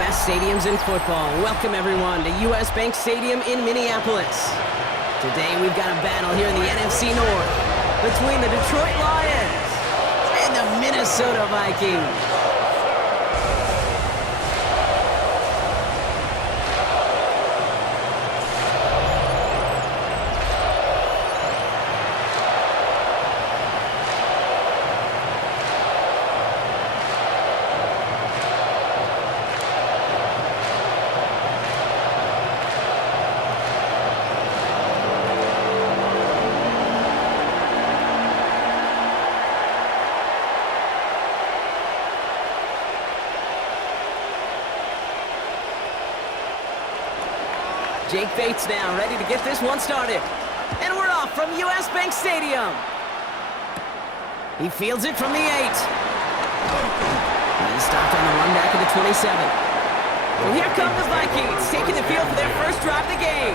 best stadiums in football. Welcome, everyone, to U.S. Bank Stadium in Minneapolis. Today, we've got a battle here in the NFC North between the Detroit Lions and the Minnesota Vikings. Jake Bates now, ready to get this one started. And we're off from U.S. Bank Stadium. He fields it from the 8. He's stopped on the run back of the 27. Well, here come the Vikings, taking the field for their first drive of the game.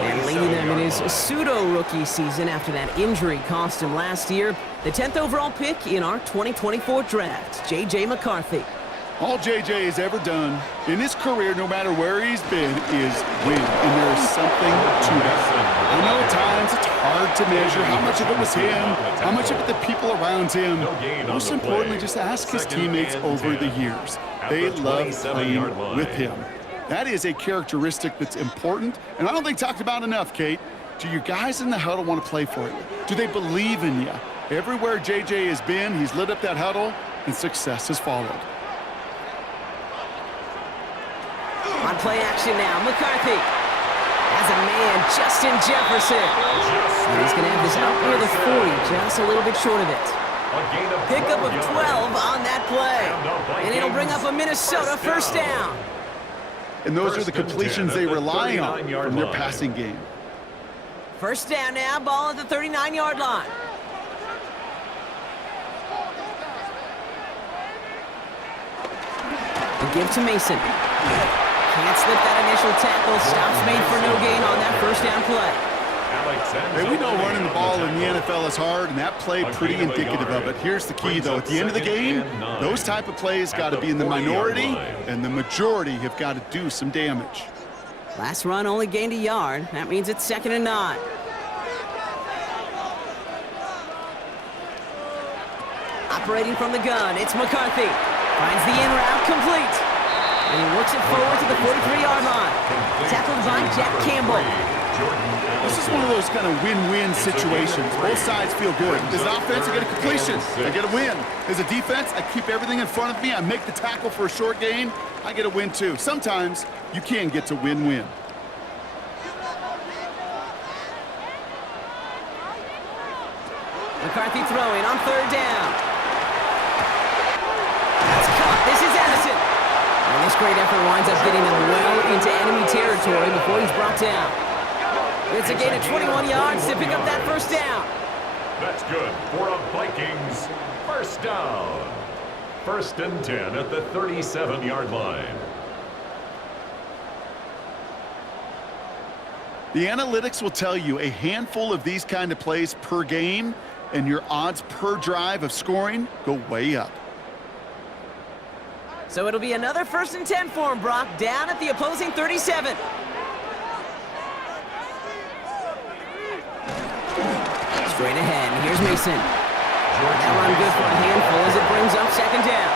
And leading them in his pseudo-rookie season after that injury cost him last year. The 10th overall pick in our 2024 draft, J.J. McCarthy. All J.J. has ever done in his career, no matter where he's been, is win. And there is something to that. I know at times it's hard to measure how much of it was him, how much of it the people around him. Most importantly, just ask his teammates over the years. They love playing with him. That is a characteristic that's important, and I don't think talked about enough, Kate. Do your guys in the huddle want to play for you? Do they believe in you? Everywhere J.J. has been, he's lit up that huddle, and success has followed. On play action now, McCarthy has a man, Justin Jefferson. And he's going to have this out near the 40, just a little bit short of it. Pickup of 12 on that play. And it'll bring up a Minnesota first down. And those are the completions they rely on from their passing game. First down now, ball at the 39-yard line. The give to Mason. Can't slip that initial tackle. Stops made for no gain on that first down play. Hey, we know running the ball in the NFL is hard, and that play pretty indicative of it. Here's the key, though. At the end of the game, those type of plays got to be in the minority, and the majority have got to do some damage. Last run only gained a yard. That means it's 2nd and 9. Operating from the gun, it's McCarthy. Finds the in route complete. And he works it forward to the 43-yard line. Tackled by Jack Campbell. This is one of those kind of win-win situations. Both sides feel good. As an offense, I get a completion. I get a win. As a defense, I keep everything in front of me. I make the tackle for a short gain. I get a win, too. Sometimes you can get to win-win. McCarthy throwing on 3rd down. That's caught. This is Addison. And this great effort winds up getting them well into enemy territory before he's brought down. It's a gain of 21 yards to pick up that first down. That's good for a Vikings first down. 1st and 10 at the 37-yard line. The analytics will tell you a handful of these kind of plays per game, and your odds per drive of scoring go way up. So it'll be another 1st and 10 for him, Brock, down at the opposing 37. Straight ahead, here's Mason. That run good for a handful as it brings up 2nd down.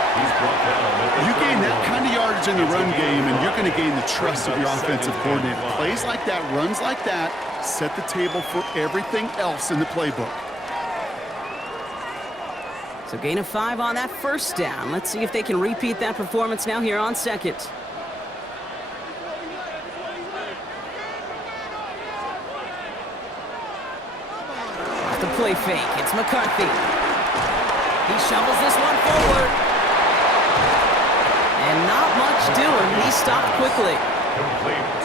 You gain that kind of yardage in the run game, and you're going to gain the trust of your offensive coordinator. Plays like that, runs like that, set the table for everything else in the playbook. So gain of 5 on that first down. Let's see if they can repeat that performance now here on 2nd. Off the play fake, it's McCarthy. He shovels this one forward. And not much doing. He stopped quickly.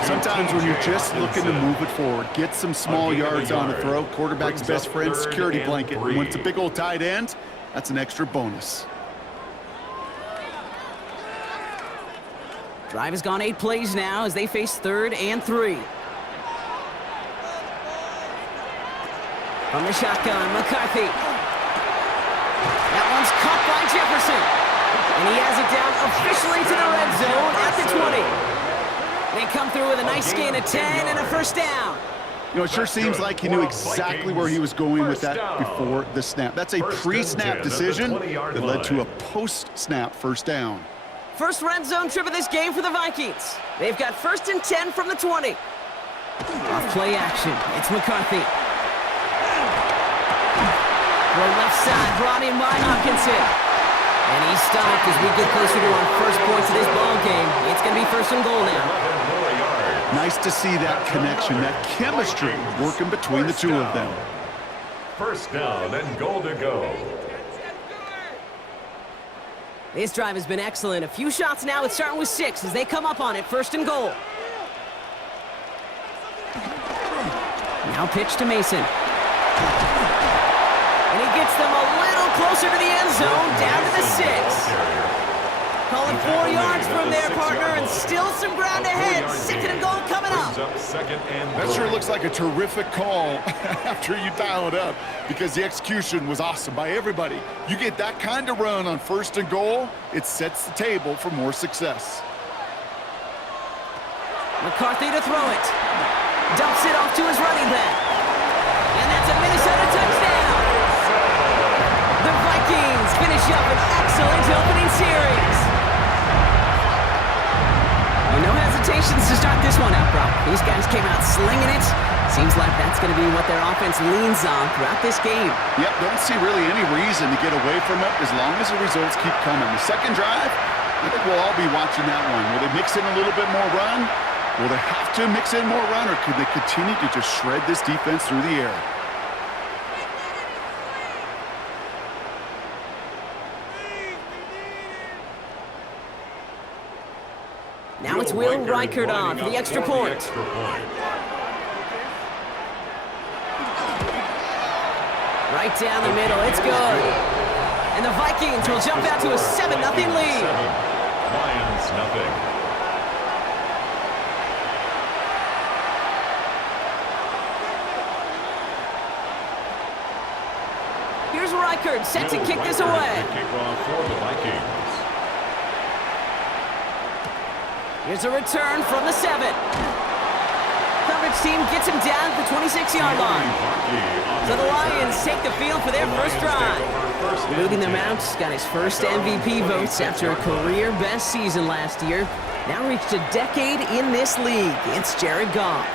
Sometimes when you're just looking to move it forward, get some small yards on the throw, quarterback's best friend, security blanket. And when it's a big old tight end, that's an extra bonus. Drive has gone 8 plays now as they face 3rd and 3. From the shotgun, McCarthy. That one's caught by Jefferson. And he has it down officially to the red zone at the come through with a nice gain of 10 and a first down. You know, it sure seems like he knew exactly where he was going with that before the snap. That's a pre-snap decision that led to a post-snap first down. First red zone trip of this game for the Vikings. They've got 1st and 10 from the 20. Off play action. It's McCarthy. Throw left side, brought in by Hawkinson. And he's stopped as we get closer to our first points of this ball game. It's going to be 1st and goal now. Nice to see that connection, that chemistry working between the two of them. First down and goal to go. This drive has been excellent. A few shots now. It's starting with 6 as they come up on it. 1st and goal. Now pitch to Mason. And he gets them a little closer to the end zone, down to the 6. Call it 4 yards from there, partner, and still some ground ahead. 2nd and goal coming up. That sure looks like a terrific call after you dial it up, because the execution was awesome by everybody. You get that kind of run on 1st and goal, it sets the table for more success. McCarthy to throw it. Dumps it off to his running back. And that's a Minnesota touchdown. The Vikings finish up an excellent opening series. No hesitations to start this one out, Brock. These guys came out slinging it. Seems like that's going to be what their offense leans on throughout this game. Yep, don't see really any reason to get away from it as long as the results keep coming. The second drive, I think we'll all be watching that one. Will they mix in a little bit more run? Will they have to mix in more run, or could they continue to just shred this defense through the air? Now it's Will Reichert on for the extra point. Right down the middle, it's good. And the Vikings will jump out to a 7-0 lead. Lions nothing. Here's Reichert set to kick this away. Kickoff for the Vikings. Here's a return from the 7. Coverage team gets him down at the 26-yard line. So the Lions take the field for their first drive. Moving them out, got his first MVP votes after a career-best season last year. Now reached a decade in this league. It's Jared Goff.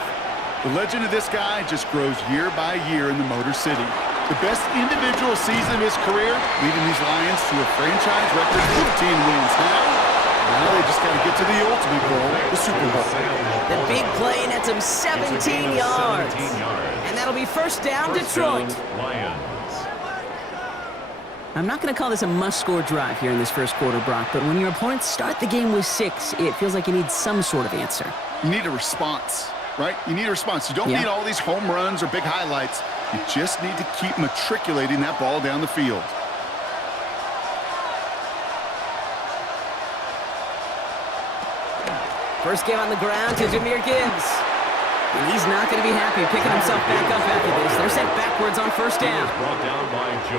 The legend of this guy just grows year by year in the Motor City. The best individual season of his career, leading these Lions to a franchise record 15 wins. Now they just got to get to the ultimate goal, the Super Bowl. The big play nets him 17 yards. And that'll be first down, Detroit. I'm not going to call this a must-score drive here in this first quarter, Brock, but when your opponents start the game with 6, it feels like you need some sort of answer. You need a response, right? You need a response. You don't need all these home runs or big highlights. You just need to keep matriculating that ball down the field. First game on the ground to Jahmyr Gibbs. And he's not going to be happy picking himself back up after this. They're sent backwards on first down.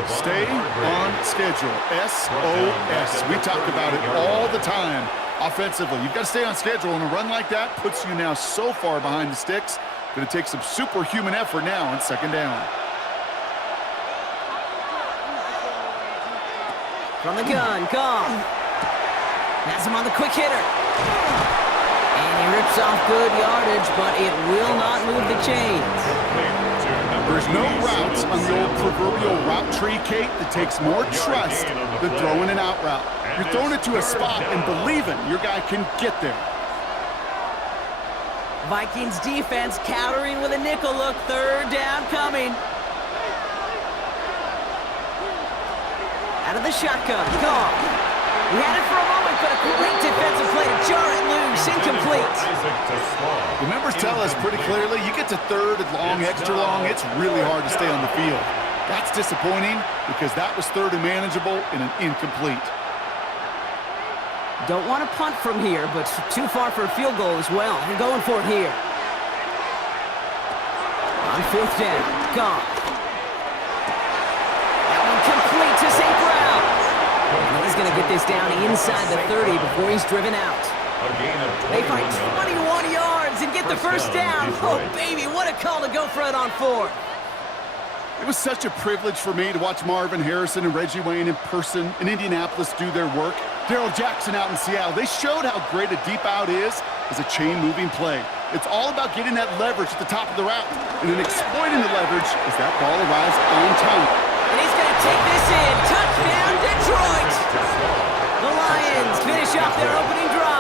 Stay on schedule. SOS. We talk about it all the time offensively. You've got to stay on schedule, and a run like that puts you now so far behind the sticks that it takes some superhuman effort now on second down. From the gun, Goff. Has him on the quick hitter. And he rips off good yardage, but it will not move the chains. There's no routes on the old proverbial route tree, Kate, that takes more trust than throwing an out route. You're throwing it to a spot and believing your guy can get there. Vikings defense countering with a nickel look. Third down coming. Out of the shotgun, Goff. He had it for a moment, but a great defensive play to jar it loose. Incomplete. The numbers tell us pretty clearly, you get to third and long, extra long, it's really hard to stay on the field. That's disappointing because that was third and manageable and an incomplete. Don't want to punt from here, but too far for a field goal as well. They're going for it here. On fourth down, Goff. That one complete to St. Brown. And he's going to get this down inside the 30 before he's driven out. They find 21 yards legs and get the first down. Oh, baby, what a call to go for it on 4th. It was such a privilege for me to watch Marvin Harrison and Reggie Wayne in person in Indianapolis do their work. Darrell Jackson out in Seattle, they showed how great a deep out is as a chain-moving play. It's all about getting that leverage at the top of the route and then exploiting the leverage as that ball arrives on time. And he's going to take this in. Touchdown, Detroit! The Lions finish off their opening drive.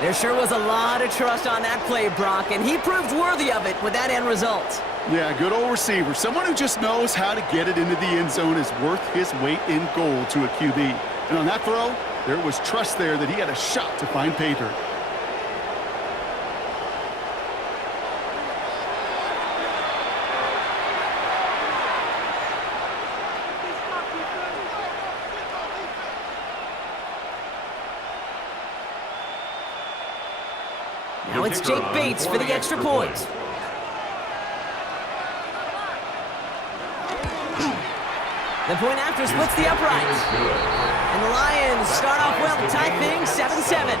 There sure was a lot of trust on that play, Brock, and he proved worthy of it with that end result. Yeah, good old receiver. Someone who just knows how to get it into the end zone is worth his weight in gold to a QB. And on that throw, there was trust there that he had a shot to find pay dirt. Now it's Jake Bates for the extra point. The point after splits the upright. And the Lions start off well to tie things 7-7.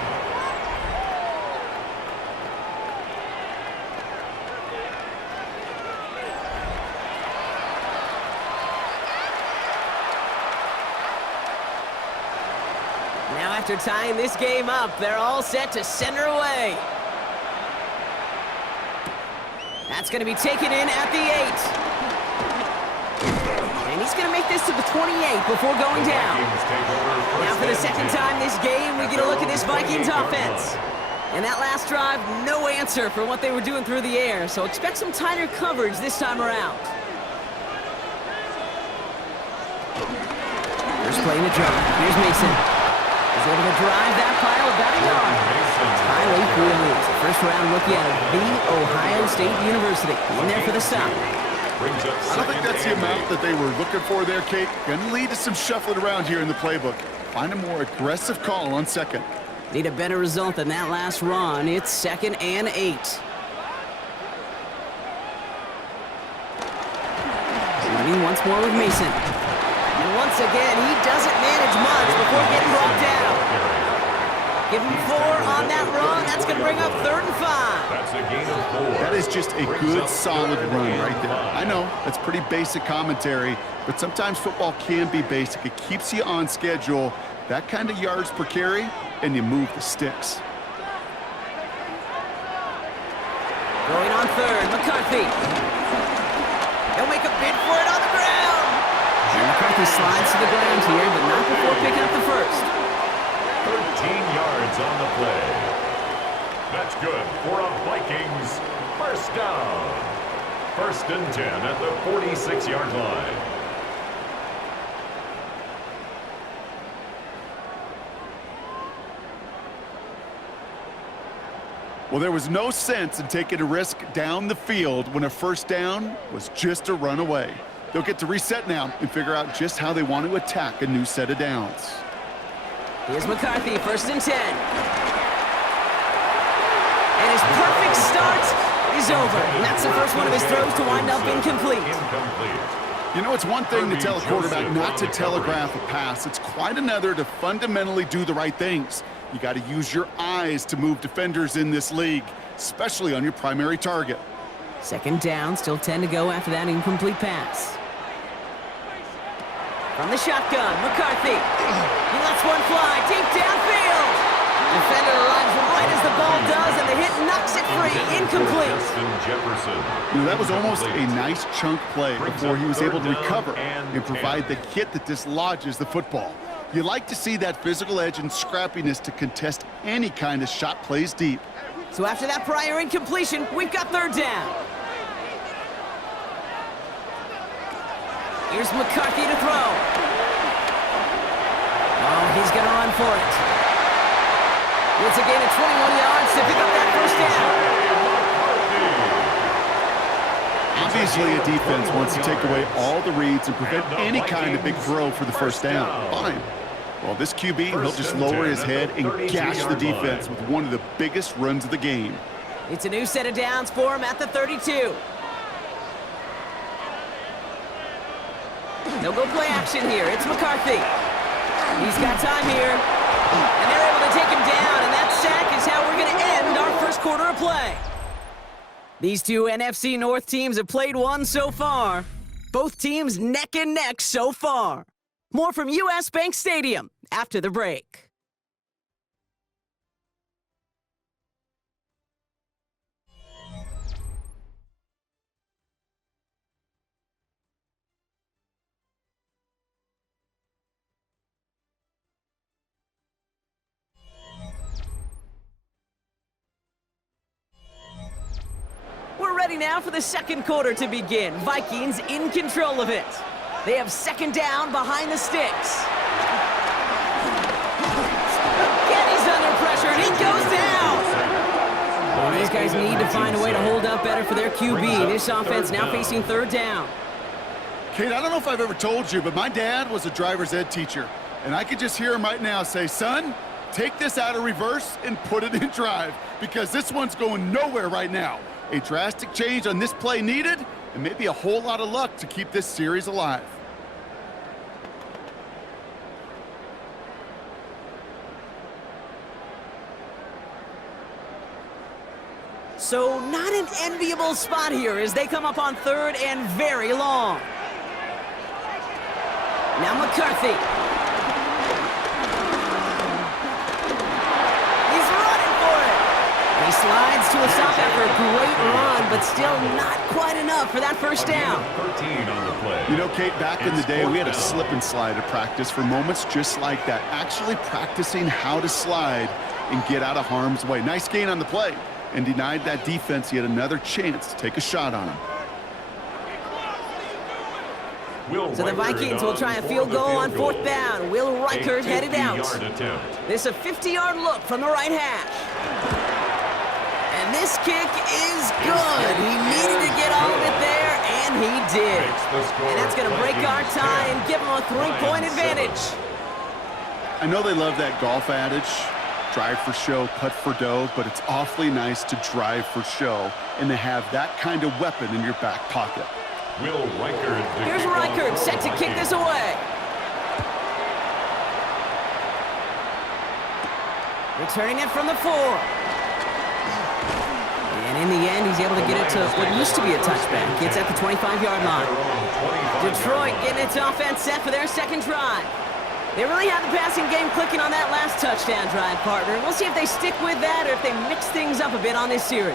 Now after tying this game up, they're all set to send her away. That's going to be taken in at the 8. And he's going to make this to the 28 before going down. Now for the second time this game, we get a look at this Vikings offense. And that last drive, no answer for what they were doing through the air, so expect some tighter coverage this time around. First play in the drive. Here's Mason. He's able to drive that pile about a yard. Tyler Williams, first-round rookie out of The Ohio State University. In there for the stop. I don't think that's the amount that they were looking for there, Kate. Going to lead to some shuffling around here in the playbook. Find a more aggressive call on second. Need a better result than that last run. It's 2nd and 8. Running once more with Mason. And once again, he doesn't manage much before getting brought down. Give him 4 on that run. That's going to bring up 3rd and 5. That's a gain of 4. That is just a good, solid run right there. I know, that's pretty basic commentary, but sometimes football can be basic. It keeps you on schedule, that kind of yards per carry, and you move the sticks. Going on 3rd, McCarthy. He'll make a bid for it on the ground. And McCarthy slides to the ground here, but not before picking up the first. 13 yards on the play. That's good for a Vikings first down. 1st and 10 at the 46-yard line. Well, there was no sense in taking a risk down the field when a first down was just a run away. They'll get to reset now and figure out just how they want to attack a new set of downs. Here's McCarthy, 1st and 10. And his perfect start is over. And that's the first one of his throws to wind up incomplete. You know, it's one thing to tell a quarterback not to telegraph a pass. It's quite another to fundamentally do the right things. You got to use your eyes to move defenders in this league, especially on your primary target. 2nd down, still 10 to go after that incomplete pass. From the shotgun, McCarthy. He lets one fly deep downfield. Defender arrives right as the ball does, and the hit knocks it free. Incomplete. You know, that was almost a nice chunk play before he was able to recover and provide the hit that dislodges the football. You like to see that physical edge and scrappiness to contest any kind of shot plays deep. So after that prior incompletion, we've got 3rd down. Here's McCarthy to throw. Oh, he's going to run for it. It's a gain of 21 yards to pick up that first down. Obviously, a defense wants to take away all the reads and prevent any kind of big throw for the first down. Fine. Well, this QB, he'll just lower his head and gash the defense with one of the biggest runs of the game. It's a new set of downs for him at the 32. They'll go play action here. It's McCarthy. He's got time here. And they're able to take him down, and that sack is how quarter of play. These two NFC North teams have played one so far. Both teams neck and neck so far. More from US Bank Stadium after the break. We're ready now for the second quarter to begin. Vikings in control of it. They have second down behind the sticks. Again, he's under pressure, and he goes down. Well, these guys need to find a way to hold up better for their QB. This offense now facing third down. Kate, I don't know if I've ever told you, but my dad was a driver's ed teacher. And I could just hear him right now say, son, take this out of reverse and put it in drive, because this one's going nowhere right now. A drastic change on this play needed, and maybe a whole lot of luck to keep this series alive. So not an enviable spot here as they come up on third and very long. Now McCarthy. He's running for it. He slides to a stop after a great run, but still not quite enough for that first down. 13 on the play. You know, Kate, back in the day, we had a slip and slide at practice for moments just like that. Actually practicing how to slide and get out of harm's way. Nice gain on the play, and denied that defense yet another chance to take a shot on him. So the Vikings will try a field goal on fourth down. Will Reichert headed out. This is a 50-yard look from the right hash. And this kick is good. He needed to get all of it there, and he did. And that's going to break our tie and give him a 3-point advantage. I know they love that golf adage, drive for show, putt for dough, but it's awfully nice to drive for show and to have that kind of weapon in your back pocket. Will Reichert. Here's Reichert set to kick this away. Returning it from the 4. And in the end, he's able to get it to what used to be a touchback. Gets at the 25-yard line. Detroit getting its offense set for their second drive. They really have the passing game clicking on that last touchdown drive, partner. We'll see if they stick with that or if they mix things up a bit on this series.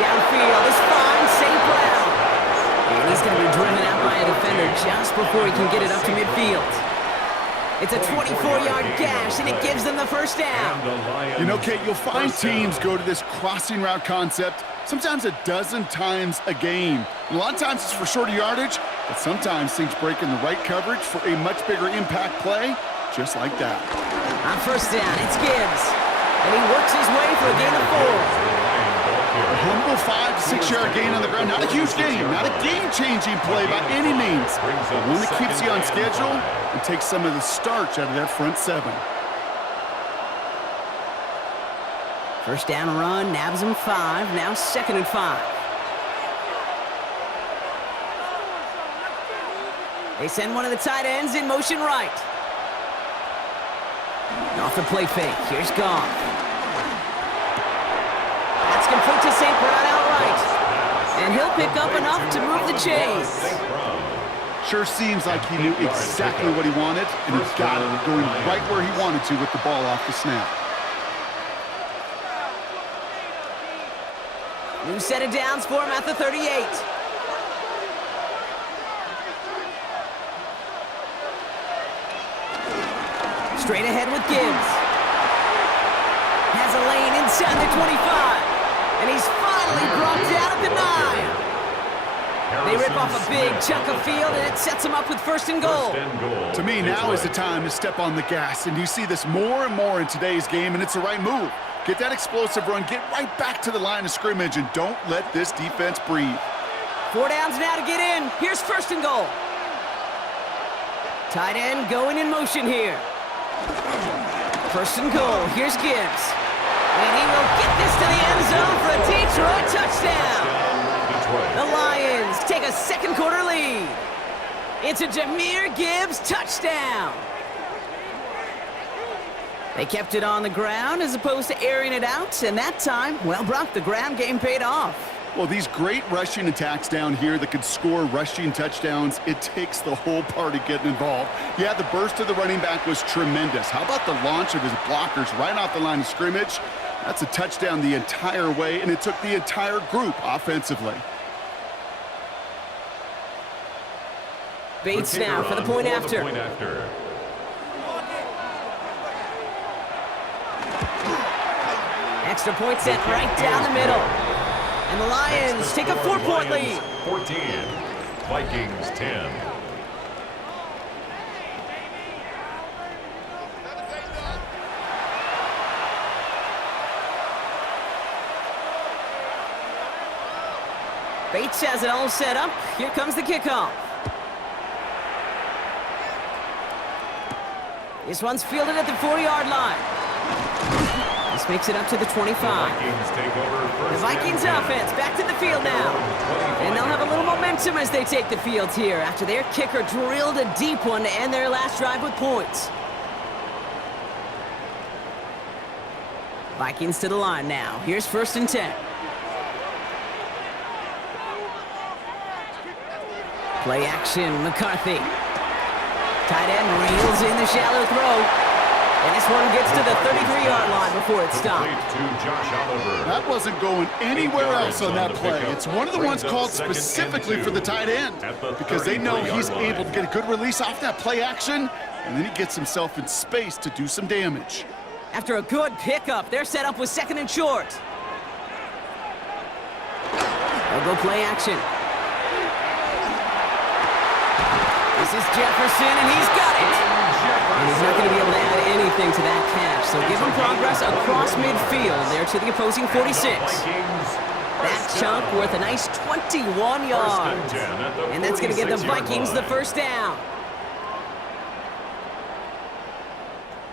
Downfield is fine, St. Brown. And he's going to be driven out by a defender just before he can get it up to midfield. It's a 24-yard gash, and it gives them the first down. You know, Kate, you'll find teams go to this crossing route concept sometimes a dozen times a game. And a lot of times it's for shorter yardage, but sometimes things break in the right coverage for a much bigger impact play, just like that. On first down, it's Gibbs. And he works his way for a gain of 4. A humble 5 to 6 yard gain on the ground. Not a huge gain, not a game-changing play by any means, but one that keeps you on schedule and takes some of the starch out of that front 7. First down run, nabs him 5, now 2nd and 5. They send one of the tight ends in motion right. Off the play fake, here's Goff. That's complete to St. Brown outright. And he'll pick up enough to move the chains. Sure seems like he knew exactly what he wanted, and he got it going right where he wanted to with the ball off the snap. New set of downs for him at the 38. Straight ahead with Gibbs. Has a lane inside the 25. And he's finally brought down at the 9. They rip off a big chunk of field, and it sets them up with first and goal. To me, now is the time to step on the gas, and you see this more and more in today's game, and it's the right move. Get that explosive run, get right back to the line of scrimmage, and don't let this defense breathe. 4 downs now to get in. Here's first and goal. Tight end going in motion here. First and goal. Here's Gibbs. And he will get this to the end zone for a Detroit touchdown. The Lions take a second quarter lead. It's a Jahmyr Gibbs touchdown. They kept it on the ground as opposed to airing it out, and that time, well, Brock, the ground game paid off. Well, these great rushing attacks down here that could score rushing touchdowns, it takes the whole party getting involved. Yeah, the burst of the running back was tremendous. How about the launch of his blockers right off the line of scrimmage? That's a touchdown the entire way, and it took the entire group offensively. Bates now for the point after. Extra point sent right down the middle. And the Lions take a 4-point lead. 14, Vikings 10. Bates has it all set up. Here comes the kickoff. This one's fielded at the 40-yard line. This makes it up to the 25. The Vikings offense back to the field now. And they'll have a little momentum as they take the field here after their kicker drilled a deep one to end their last drive with points. Vikings to the line now. Here's 1st and 10. Play action, McCarthy. Tight end reels in the shallow throw. And this one gets to the 33-yard line before it stopped. That wasn't going anywhere else on that play. It's one of the ones called specifically for the tight end because they know he's able to get a good release off that play action, and then he gets himself in space to do some damage. After a good pickup, their setup was 2nd and short. They'll go play action. This is Jefferson, and he's got it. And he's not going to be able to add anything to that catch, so give him progress across midfield there to the opposing 46. That chunk worth a nice 21 yards. And that's going to give the Vikings the 1st down.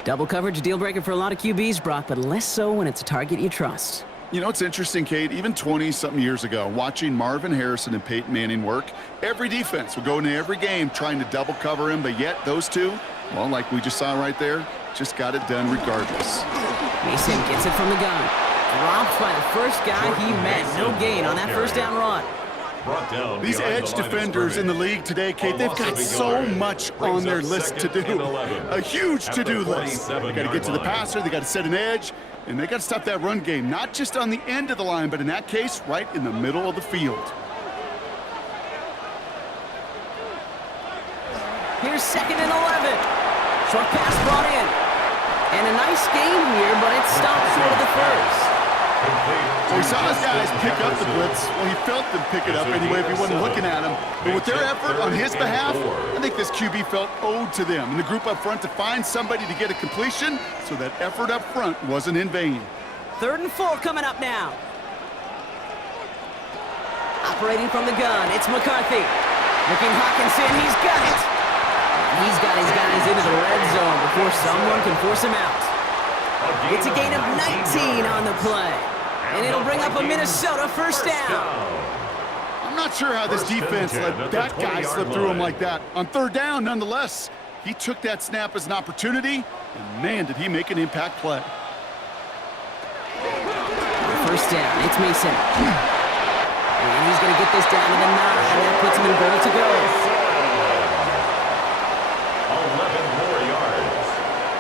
Double coverage, deal breaker for a lot of QBs, Brock, but less so when it's a target you trust. You know, it's interesting, Kate, even 20-something years ago, watching Marvin Harrison and Peyton Manning work, every defense would go into every game trying to double cover him, but yet those two, well, like we just saw right there, just got it done regardless. Mason gets it from the gun. Dropped by the first guy he met. No gain on that 1st down run. These edge defenders in the league today, Kate, they've got so much on their list to do. A huge to-do list. They got to get to the passer, they got to set an edge, and they got to stop that run game, not just on the end of the line, but in that case, right in the middle of the field. Here's 2nd and 11. Short pass brought in. And a nice game here, but it stopped short of the 1st. So he saw his guys pick up the blitz. Well, he felt them pick it up anyway if he wasn't looking at him. But with their effort on his behalf, I think this QB felt owed to them and the group up front to find somebody to get a completion, so that effort up front wasn't in vain. 3rd and 4 coming up now. Operating from the gun, it's McCarthy. Looking Hawkinson, he's got it. He's got his guys into the red zone before someone can force him out. It's a gain of 19 on the play. And it'll bring up a Minnesota 1st down. I'm not sure how this defense let that guy slip through him like that. On 3rd down, nonetheless, he took that snap as an opportunity, and man, did he make an impact play. 1st down, it's Mason. And he's going to get this down to the 9. That puts him in goal to go. 11 more yards.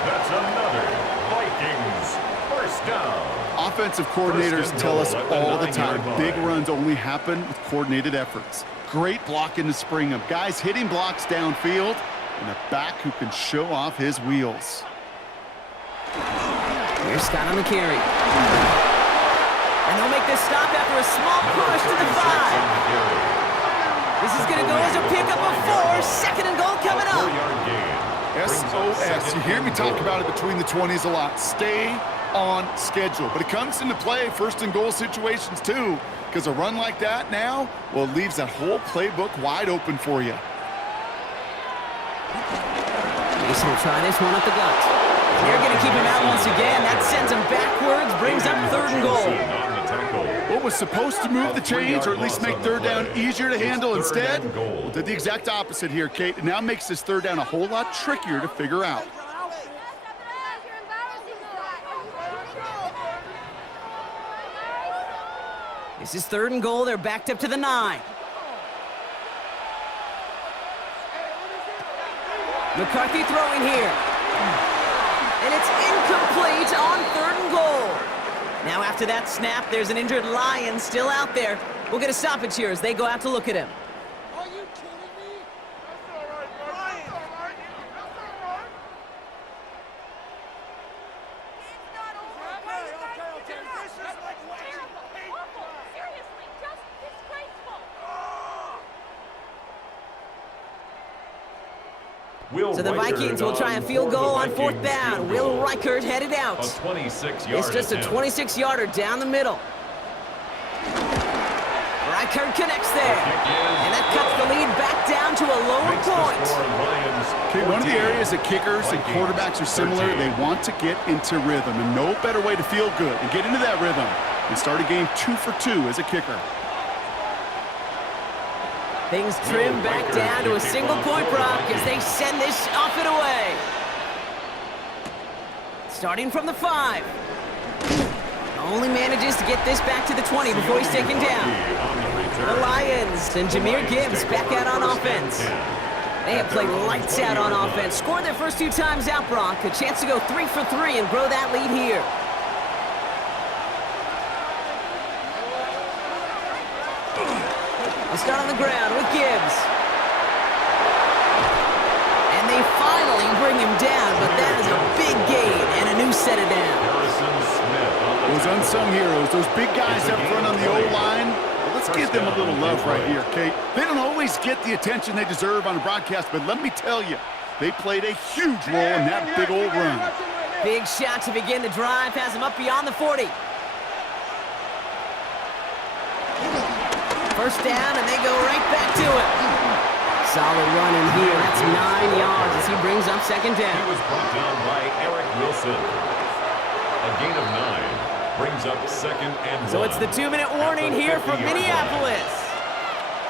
That's another Vikings 1st down. Offensive coordinators tell us all the time, big runs only happen with coordinated efforts. Great blocking to spring them. Guys hitting blocks downfield, and a back who can show off his wheels. Here's Scott on the carry. And they'll make this stop after a small push to the 5. This is going to go as a pickup of 4. 2nd and goal coming up. SOS. You hear me talk about it between the 20s a lot. Stay on schedule. But it comes into play 1st and goal situations too, because a run like that now, well, it leaves that whole playbook wide open for you. Mason will try this one up the gut. And they're going to keep him out once again. That sends him backwards, brings up 3rd and goal. What was supposed to move the chains, or at least make 3rd down easier to handle instead, well, did the exact opposite here, Kate. It now makes this 3rd down a whole lot trickier to figure out. This is 3rd and goal. They're backed up to the 9. McCarthy throwing here. And it's incomplete on 3rd and goal. Now after that snap, there's an injured Lion still out there. We'll get a stoppage here as they go out to look at him. Are you kidding me? That's all right, Ryan. That's all right. That's all right. It's not over. Why you guys do that? This is like Terrible. Awful. Seriously, just disgraceful. So the Vikings will try a field goal on 4th down. Will Reichert headed out. It's just a 26-yarder down the middle. Reichert connects there. And that cuts the lead back down to a lower point. Okay, one of the areas that kickers and quarterbacks are similar, they want to get into rhythm. And no better way to feel good and get into that rhythm and start a game 2 for 2 as a kicker. Things trim back down to a single-point Brock as they send this off and away. Starting from the 5. Only manages to get this back to the 20 before he's taken down. The Lions and Jahmyr Gibbs back out on offense. They have played lights out on offense. Scored their first 2 times out, Brock. A chance to go 3 for 3 and grow that lead here. They start on the ground with Gibbs. And they finally bring him down, but that is a big gain and a new set of downs. Those unsung heroes, those big guys up front on the O-line, well, let's give them a little love right here, okay? They don't always get the attention they deserve on a broadcast, but let me tell you, they played a huge role in that big old run. Big shot to begin the drive, has him up beyond the 40. First down, and they go right back to it. Solid run in here. That's 9 yards as he brings up 2nd down. He was brought down by Eric Wilson. A gain of 9 brings up 2nd and 1. So it's the 2-minute warning here from Minneapolis.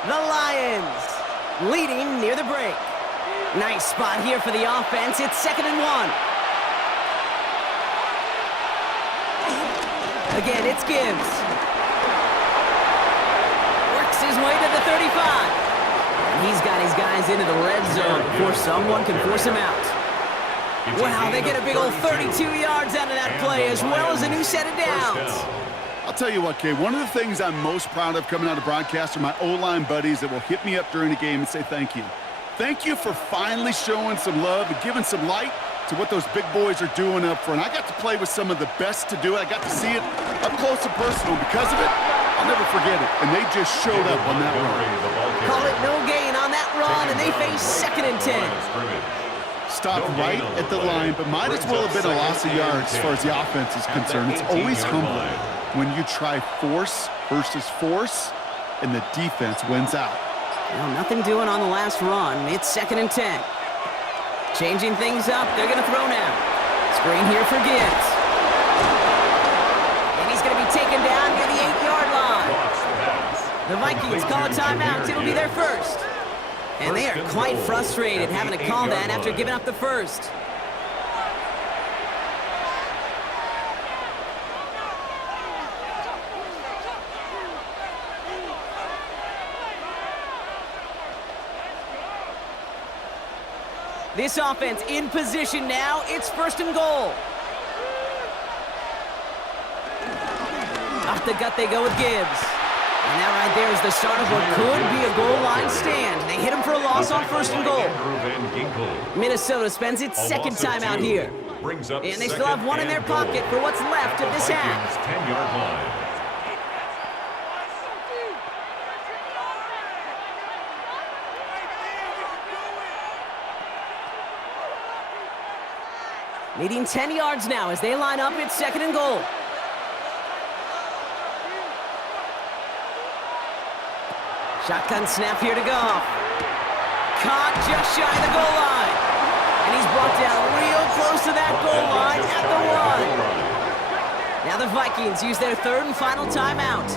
The Lions leading near the break. Nice spot here for the offense. It's 2nd and 1. Again, it's Gibbs. Works his way to the 35. And he's got his guys into the red zone before someone can force him out. Wow, they get a big old 32 yards out of that play, as well as a new set of downs. I'll tell you what, Kay, one of the things I'm most proud of coming out of broadcast are my O-line buddies that will hit me up during the game and say thank you. Thank you for finally showing some love and giving some light to what those big boys are doing up front. I got to play with some of the best to do it. I got to see it up close and personal. Because of it, I'll never forget it. And they just showed up on that run. Call it no gain on that run, and they face 2nd and 10. Stopped right at the line, but might as well have been a loss of yards as far as the offense is concerned. It's always humbling when you try force versus force, and the defense wins out. Well, nothing doing on the last run. It's 2nd and 10. Changing things up. They're going to throw now. Screen here for Gibbs. And he's going to be taken down near the 8-yard line. The Vikings call a timeout. It'll be their first. And they are quite frustrated having to call that after giving up the first. This offense in position now. It's 1st and goal. Off the gut they go with Gibbs. And that right there is the start of what could be a goal line stand. They hit him for a loss on 1st and goal. Minnesota spends its 2nd timeout here. And they still have 1 in their pocket for what's left of this half. 10-yard line. Needing 10 yards now as they line up. It's 2nd and goal. Shotgun snap here to Goff. Caught just shy of the goal line. And he's brought down real close to that goal line at the 1. Now the Vikings use their 3rd and final timeout.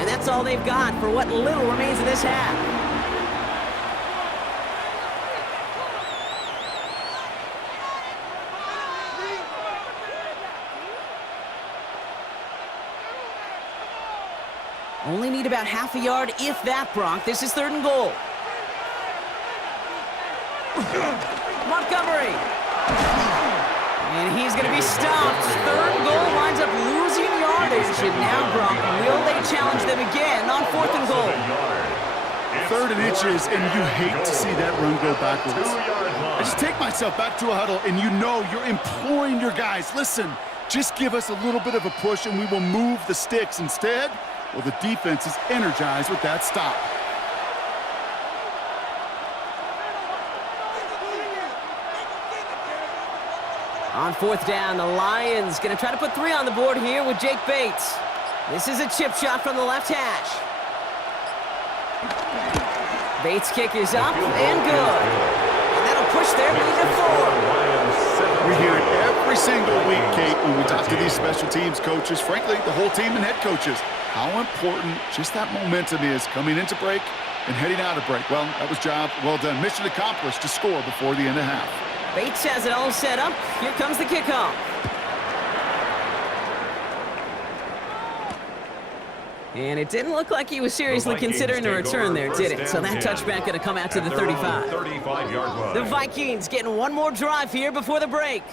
And that's all they've got for what little remains of this half. Only need about half a yard, if that, Brock. This is 3rd and goal. Montgomery. And he's going to be stopped. 3rd and goal winds up losing yardage. And now, Brock, will they challenge them again on 4th and goal? 3rd and inches, and you hate to see that run go backwards. I just take myself back to a huddle, and you know you're imploring your guys, listen, just give us a little bit of a push, and we will move the sticks. Instead, well, the defense is energized with that stop. On 4th down, the Lions going to try to put 3 on the board here with Jake Bates. This is a chip shot from the left hash. Bates' kick is up and good. And that'll push their lead to 4. We hear it every single week, Kate, when we talk to these special teams coaches, frankly, the whole team and head coaches, how important just that momentum is coming into break and heading out of break. Well, that was job well done. Mission accomplished to score before the end of half. Bates has it all set up. Here comes the kickoff. And it didn't look like he was seriously considering a return there, did it? So that touchback going to come out to the 35. 35-yard line. The Vikings getting one more drive here before the break.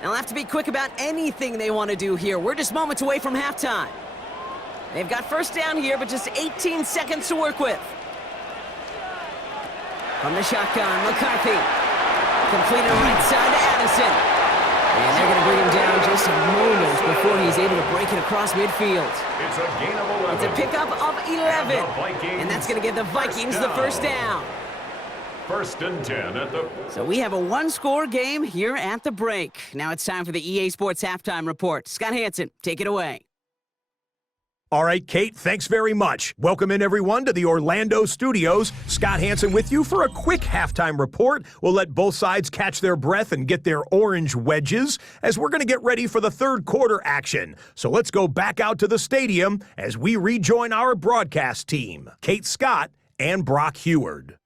They'll have to be quick about anything they want to do here. We're just moments away from halftime. They've got 1st down here, but just 18 seconds to work with. From the shotgun, McCarthy. Completed right side to Addison. And they're going to bring him down just moments before he's able to break it across midfield. It's a gain of 11. It's a pickup of 11. And that's going to give the Vikings the 1st down. 1st and 10 at the... So we have a 1-score game here at the break. Now it's time for the EA Sports Halftime Report. Scott Hansen, take it away. All right, Kate, thanks very much. Welcome in, everyone, to the Orlando studios. Scott Hansen with you for a quick halftime report. We'll let both sides catch their breath and get their orange wedges as we're going to get ready for the 3rd quarter action. So let's go back out to the stadium as we rejoin our broadcast team, Kate Scott and Brock Heward.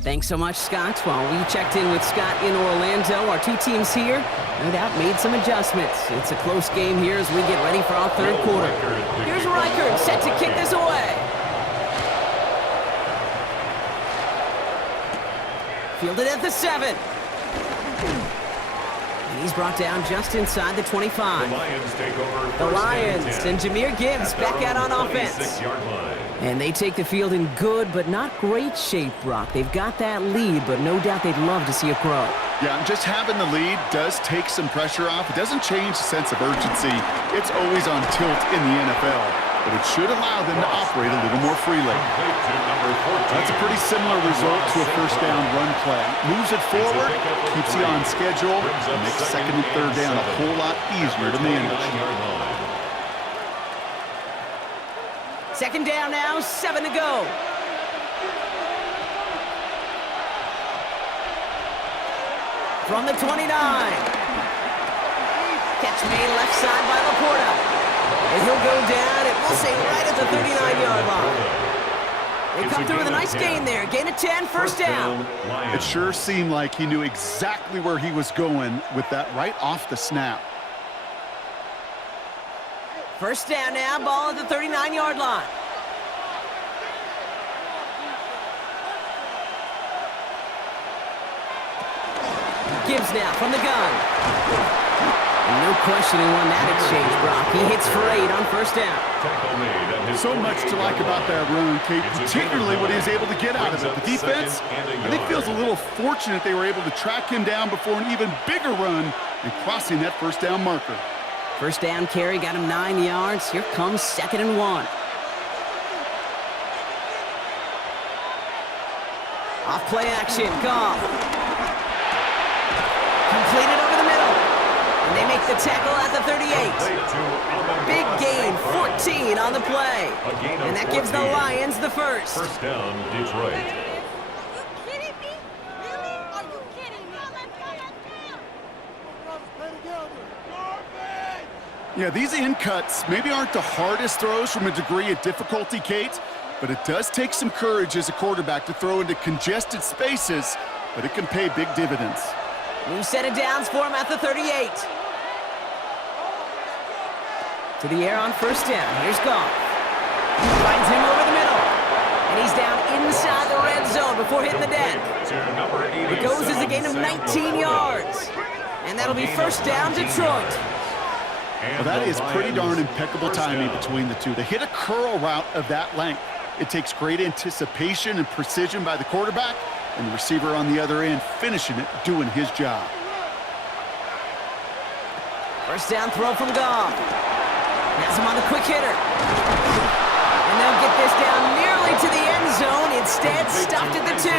Thanks so much, Scott. While we checked in with Scott in Orlando, our 2 teams here, no doubt, made some adjustments. It's a close game here as we get ready for our 3rd quarter. Here's Reichert set to kick this away. Fielded at the 7. And he's brought down just inside the 25. The Lions take over. The Lions and Jahmyr Gibbs back out on offense. 26-yard line. And they take the field in good but not great shape, Brock. They've got that lead, but no doubt they'd love to see a crow. Yeah, and just having the lead does take some pressure off. It doesn't change the sense of urgency. It's always on tilt in the NFL, but it should allow them to operate a little more freely. That's a pretty similar result to a 1st down run play. Moves it forward, keeps you on schedule, and makes 2nd and 3rd down a whole lot easier to manage. 2nd down now, 7 to go. From the 29. Catch made left side by Laporta. And he'll go down, and we'll say right at the 39-yard line. They come through with a nice gain there. Gain of 10, 1st down. It sure seemed like he knew exactly where he was going with that right off the snap. 1st down now, ball at the 39-yard line. Gibbs now from the gun. And no question he won that exchange, Brock. He hits for 8 on 1st down. So much to like about that run, Kate, particularly what he was able to get out of it. The defense, I think, feels a little fortunate they were able to track him down before an even bigger run and crossing that 1st down marker. 1st down carry got him 9 yards. Here comes 2nd and 1. Off play action, Goff. Completed over the middle. And they make the tackle at the 38. Big gain, 14 on the play. And that gives the Lions the 1st. 1st down, Detroit. Are you kidding me? Really? Are you kidding me? Yeah, these in cuts maybe aren't the hardest throws from a degree of difficulty, Kate, but it does take some courage as a quarterback to throw into congested spaces, but it can pay big dividends. New set of downs for him at the 38. To the air on first down. Here's Goff. Finds him over the middle. And he's down inside the red zone before hitting the deck. It goes as a gain of 19 yards. And that'll be first down, Detroit. Well, that is pretty darn impeccable timing between the two. They hit a curl route of that length. It takes great anticipation and precision by the quarterback, and the receiver on the other end finishing it, doing his job. First down throw from Goff. Has him on the quick hitter. And they'll get this down nearly to the end zone. Instead, stopped at the 2.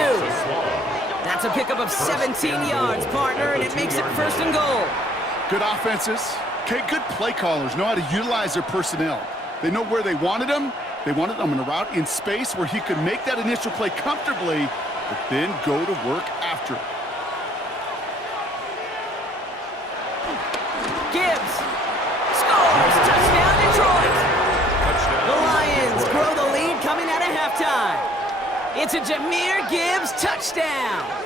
That's a pickup of 17 yards, partner, and it makes it first and goal. Good offenses. Okay, good play callers know how to utilize their personnel. They know where they wanted them. They wanted them in a route in space where he could make that initial play comfortably, but then go to work after it. Gibbs scores! Touchdown, Detroit! The Lions grow the lead coming out of halftime. It's a Jahmyr Gibbs touchdown.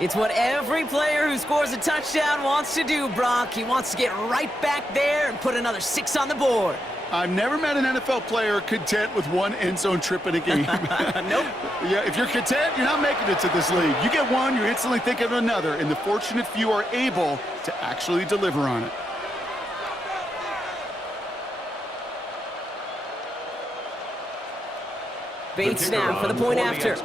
It's what every player who scores a touchdown wants to do, Brock. He wants to get right back there and put another 6 on the board. I've never met an NFL player content with one end zone trip in a game. Nope. Yeah, if you're content, you're not making it to this league. You get one, you're instantly thinking of another, and the fortunate few are able to actually deliver on it. Bates now for the point after.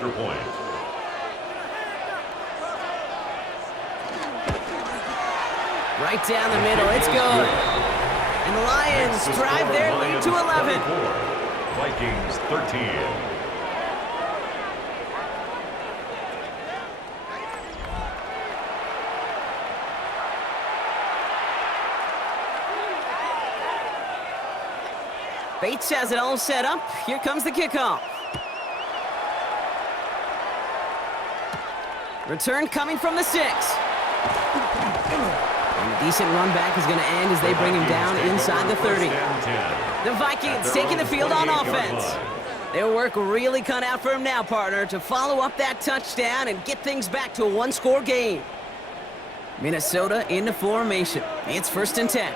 Right down the middle, it's good. And the Lions drive their lead to 11. Vikings 13. Bates has it all set up. Here comes the kickoff. Return coming from the 6. And a decent run back is going to end as they bring him down inside the 30. The Vikings taking the field on offense. Their work really cut out for him now, partner, to follow up that touchdown and get things back to a one-score game. Minnesota into formation. It's first and 10.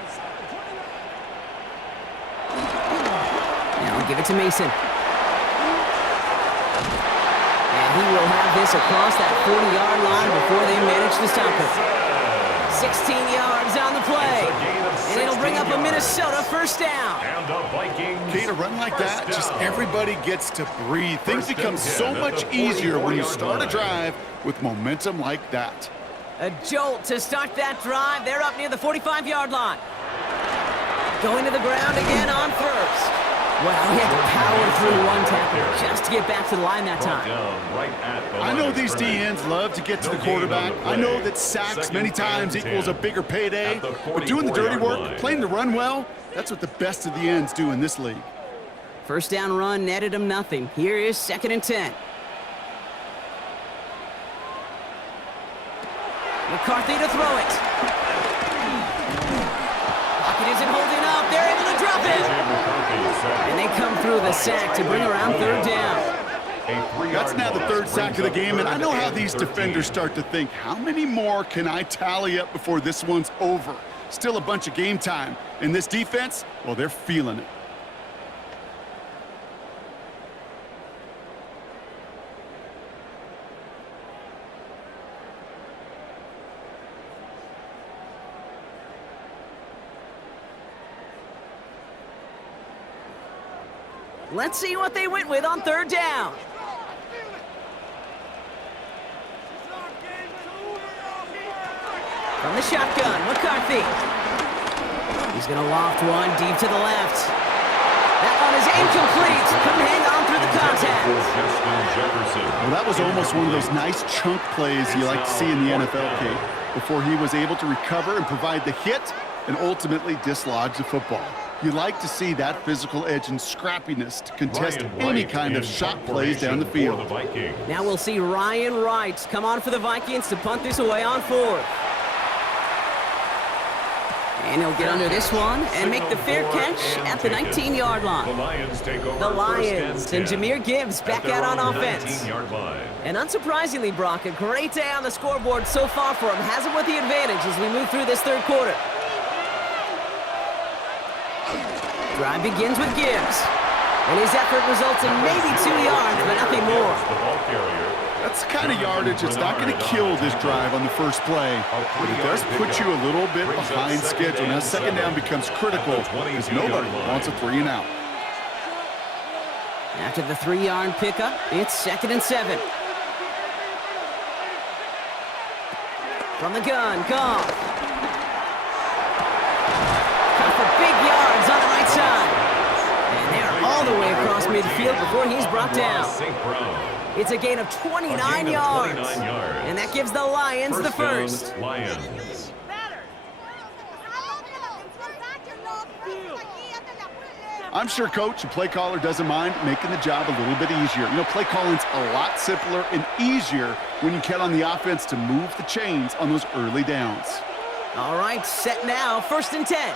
Now give it to Mason. And he will have this across that 40-yard line before they manage to stop it. 16 yards on the play. And it'll bring up a Minnesota first down. And the Vikings. Okay, to run like that, just everybody gets to breathe. Things become so much easier when you start a drive with momentum like that. A jolt to start that drive. They're up near the 45-yard line. Going to the ground again on first. Wow, he had to power through one tackle just to get back to the line that time. I know these DNs love to get to the quarterback. I know that sacks many times equals a bigger payday. But doing the dirty work, playing the run well, that's what the best of the ends do in this league. First down run netted him nothing. Here is second and 10. McCarthy to throw it. Pocket isn't holding up. They're able to drop it. And they come through the sack to bring around third down. That's now the third sack of the game, and I know how these defenders start to think, how many more can I tally up before this one's over? Still a bunch of game time. And this defense, well, they're feeling it. Let's see what they went with on third down. From the shotgun, McCarthy. He's going to loft one deep to the left. That one is incomplete. Couldn't hang on through the contact. Well, that was almost one of those nice chunk plays you like to see in the NFL, Kate, before he was able to recover and provide the hit and ultimately dislodge the football. You like to see that physical edge and scrappiness to contest any kind of shot plays down the field. Now we'll see Ryan Wright come on for the Vikings to punt this away on fourth. And he'll get under this one and make the fair catch at the 19-yard line. The Lions take over. The Lions and Jahmyr Gibbs back out on offense. 19-yard line. And unsurprisingly, Brock, a great day on the scoreboard so far for him. Has him with the advantage as we move through this third quarter. Drive begins with Gibbs. And his effort results in maybe 2 yards, but nothing more. The ball carrier. That's the kind of yardage that's not going to kill this drive on the first play, but it does put you a little bit behind schedule. Now, second down becomes critical because nobody wants a 3 and out. After the 3-yard pickup, it's 2nd and 7. From the gun, Goff. Got for big yards on the right side. And they're all the way across midfield before he's brought down. It's a gain of 29 yards. And that gives the Lions the first. Lions. I'm sure coach and play caller doesn't mind making the job a little bit easier. You know, play calling's a lot simpler and easier when you count on the offense to move the chains on those early downs. All right, set now, 1st and 10.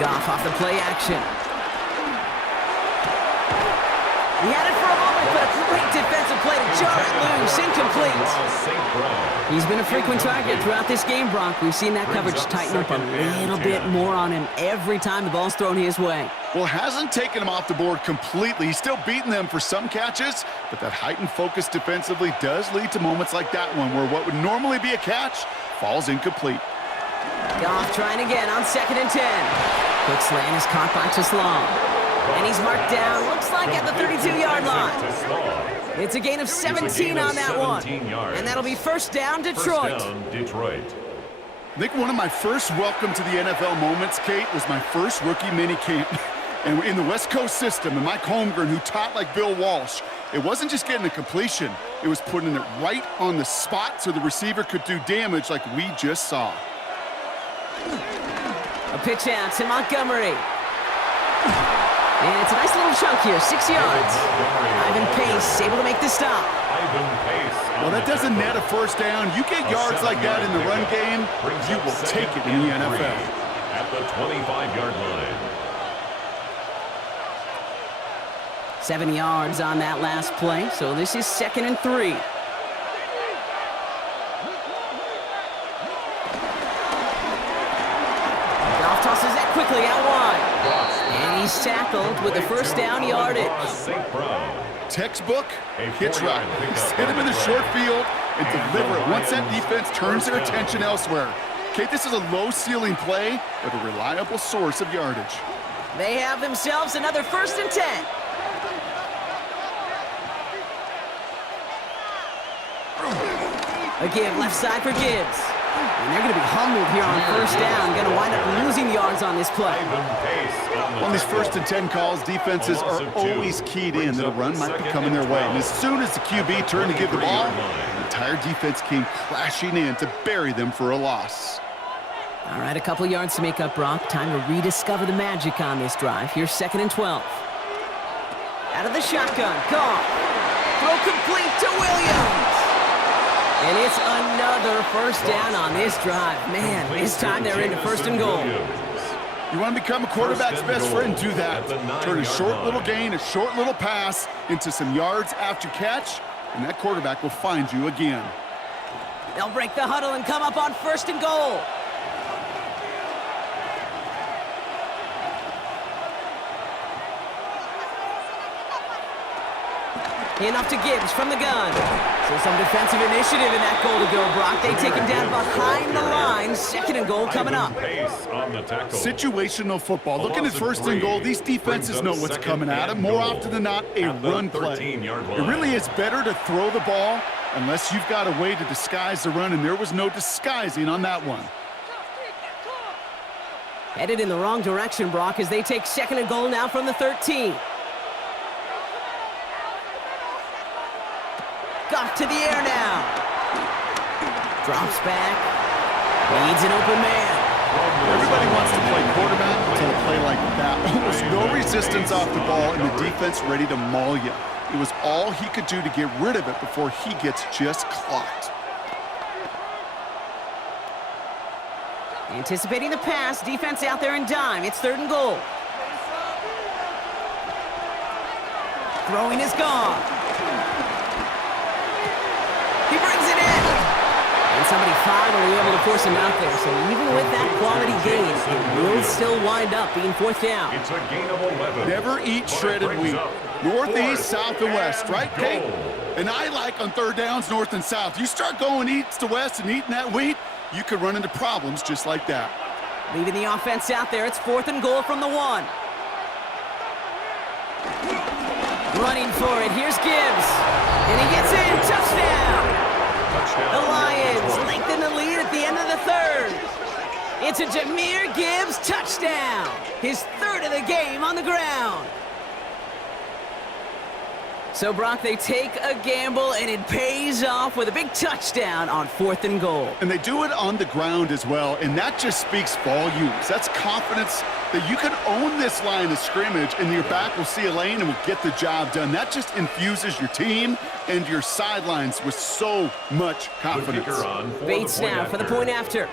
Goff off the play action. He had it for a moment, but a great defensive play to jar it loose, incomplete. He's been a frequent target throughout this game, Brock. We've seen that coverage tighten up a little bit more on him every time the ball's thrown his way. Well, hasn't taken him off the board completely. He's still beating them for some catches, but that heightened focus defensively does lead to moments like that one where what would normally be a catch falls incomplete. Goff trying again on 2nd and 10. Quick slant is caught by Tislam. And he's marked down, looks like at the 32-yard line. It's a gain of 17 on that one. And that'll be 1st down, Detroit. I think one of my first welcome to the NFL moments, Kate, was my first rookie mini camp. And in the West Coast system, and Mike Holmgren, who taught like Bill Walsh, it wasn't just getting a completion. It was putting it right on the spot so the receiver could do damage like we just saw. A pitch out to Montgomery. And it's a nice little chunk here, 6 yards. Ivan Pace able to make the stop. Well, that doesn't net a 1st down. You get yards like that in the run game, you will take it in the NFL. At the 25-yard line. 7 yards on that last play, so this is 2nd and 3. Goff tosses that quickly out wide. And he's tackled with the 1st down yardage. Textbook hitch route. Hit him in the short field and deliver it once that defense turns their attention elsewhere. Kate, this is a low-ceiling play, but a reliable source of yardage. They have themselves another 1st and 10. A give left side for Gibbs. And they're going to be humbled here on 1st down. Going to wind up losing yards on this play. On these 1st and 10 calls, defenses are always keyed in that a run might be coming their way. And as soon as the QB turned to give the ball, the entire defense came crashing in to bury them for a loss. All right, a couple yards to make up, Brock. Time to rediscover the magic on this drive. Here's 2nd and 12. Out of the shotgun, Goff. Throw complete to Williams. And it's another 1st down on this drive. Man, this time they're into 1st and goal. You want to become a quarterback's best friend? Do that. Turn a short little gain, a short little pass into some yards after catch, and that quarterback will find you again. They'll break the huddle and come up on 1st and goal. Enough to Gibbs from the gun. So some defensive initiative in that goal to go, Brock. They take him down behind the line. 2nd and goal coming up. Situational football. Looking at 1st and goal, these defenses know what's coming at them. More often than not, a run play. It really is better to throw the ball unless you've got a way to disguise the run, and there was no disguising on that one. Headed in the wrong direction, Brock, as they take 2nd and goal now from the 13. Goff to the air now. Drops back. Needs an open man. Everybody wants to play quarterback until a play like that. Almost no resistance off the ball and the defense ready to maul you. It was all he could do to get rid of it before he gets just clocked. Anticipating the pass, defense out there in dime. It's 3rd and goal. Throwing is gone. He brings it in. And somebody finally able to force him out there. So even with that quality gain, it will still wind up being 4th down. It's a gain of 11. Never eat shredded wheat. Northeast, south, and west, right, Kate? And I like on 3rd downs, north and south. You start going east to west and eating that wheat, you could run into problems just like that. Leaving the offense out there. It's 4th and goal from the 1. Running for it. Here's Gibbs. And he gets in. Touchdown. The Lions lengthen the lead at the end of the 3rd. It's a Jahmyr Gibbs touchdown. His 3rd of the game on the ground. So, Brock, they take a gamble, and it pays off with a big touchdown on 4th and goal. And they do it on the ground as well, and that just speaks volumes. That's confidence that you can own this line of scrimmage, and your back will see a lane and will get the job done. That just infuses your team and your sidelines with so much confidence. Bates now for the point after.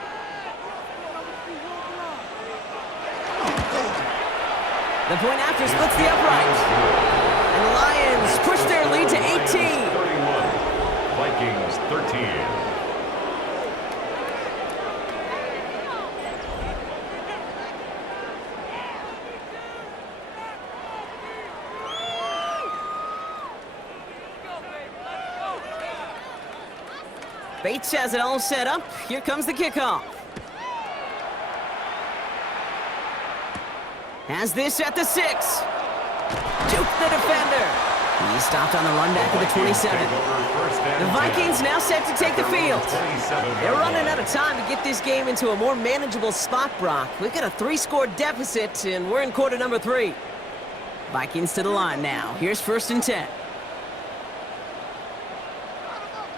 The point after splits the upright. And the Lions push their lead to 18. 31. Vikings 13. Bates has it all set up. Here comes the kickoff. Has this at the 6. Juke the defender. He stopped on the run back of the 27. The Vikings now set to take the field. They're running out of time to get this game into a more manageable spot, Brock. We've got a 3-score deficit, and we're in quarter number 3. Vikings to the line now. Here's 1st and 10.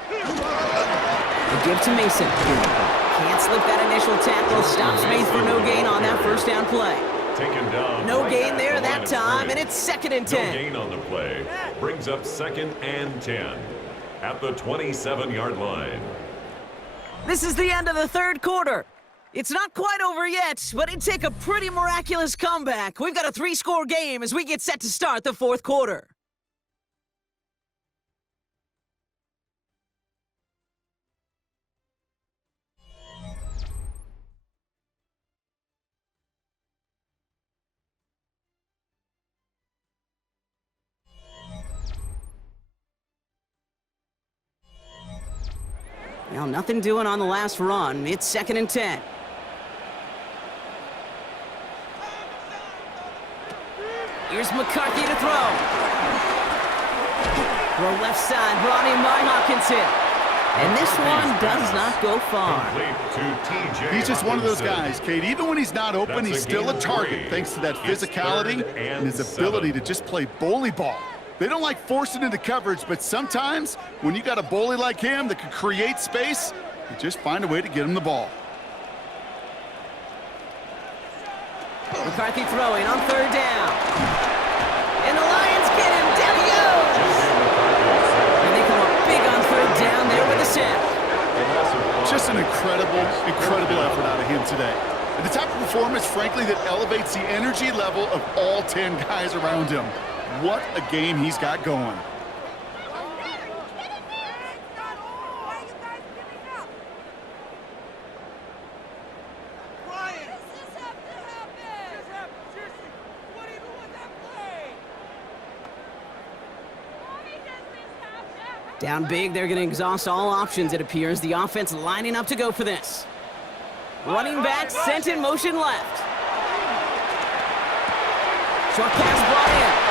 The give to Mason. Can't slip that initial tackle. Stops made for no gain on that 1st down play. Taken down. No gain there that time, and it's 2nd and 10. No gain on the play. Brings up 2nd and 10 at the 27-yard line. This is the end of the 3rd quarter. It's not quite over yet, but it'd take a pretty miraculous comeback. We've got a 3-score game as we get set to start the 4th quarter. Well, nothing doing on the last run. It's 2nd and 10. Here's McCarthy to throw. Throw left side, brought in by Hawkinson. And this one does not go far. He's just one of those guys, Kate. Even when he's not open, he's still a target thanks to that physicality and his ability to just play bully ball. They don't like forcing into coverage, but sometimes when you got a bully like him that can create space, you just find a way to get him the ball. McCarthy throwing on 3rd down. And the Lions get him. Down he goes. And they come up big on 3rd down there with the sack. Just an incredible effort out of him today. And the type of performance, frankly, that elevates the energy level of all 10 guys around him. What a game he's got going. Down big, they're going to exhaust all options, it appears. The offense lining up to go for this. Running back sent in motion left. Short pass brought in.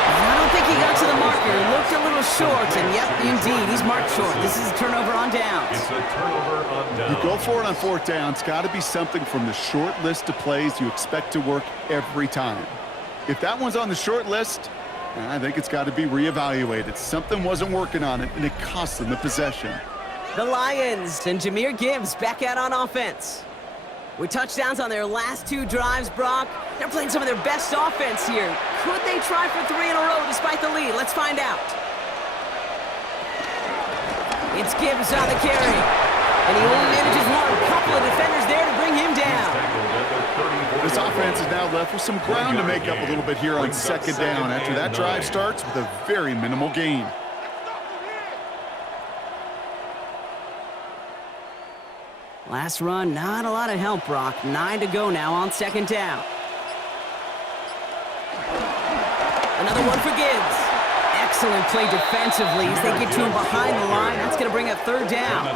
And I don't think he got to the marker. He looked a little short, and yep, indeed, he's marked short. This is a turnover on downs. It's a turnover on downs. You go for it on 4th down. It's got to be something from the short list of plays you expect to work every time. If that one's on the short list, I think it's got to be reevaluated. Something wasn't working on it, and it cost them the possession. The Lions and Jahmyr Gibbs back out on offense. With touchdowns on their last 2 drives, Brock, they're playing some of their best offense here. Could they try for 3 in a row despite the lead? Let's find out. It's Gibbs on the carry. And he only manages one. Couple of defenders there to bring him down. This offense is now left with some ground to make up a little bit here on second down after that drive starts with a very minimal gain. Last run, not a lot of help, Brock. 9 to go now on second down. Another one for Gibbs. Excellent play defensively as they get to him behind the line. That's going to bring up third down.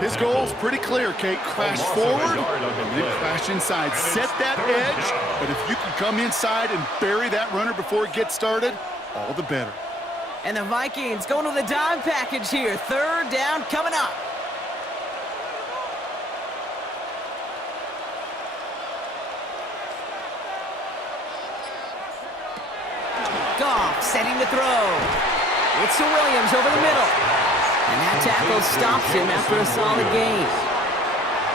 His goal's pretty clear, Kate. Crash forward and then crash inside. Set that edge, but if you can come inside and bury that runner before it gets started, all the better. And the Vikings going to the dime package here. Third down coming up. Goff setting to throw. It's to Williams over the middle. And that tackle stops him after a solid gain.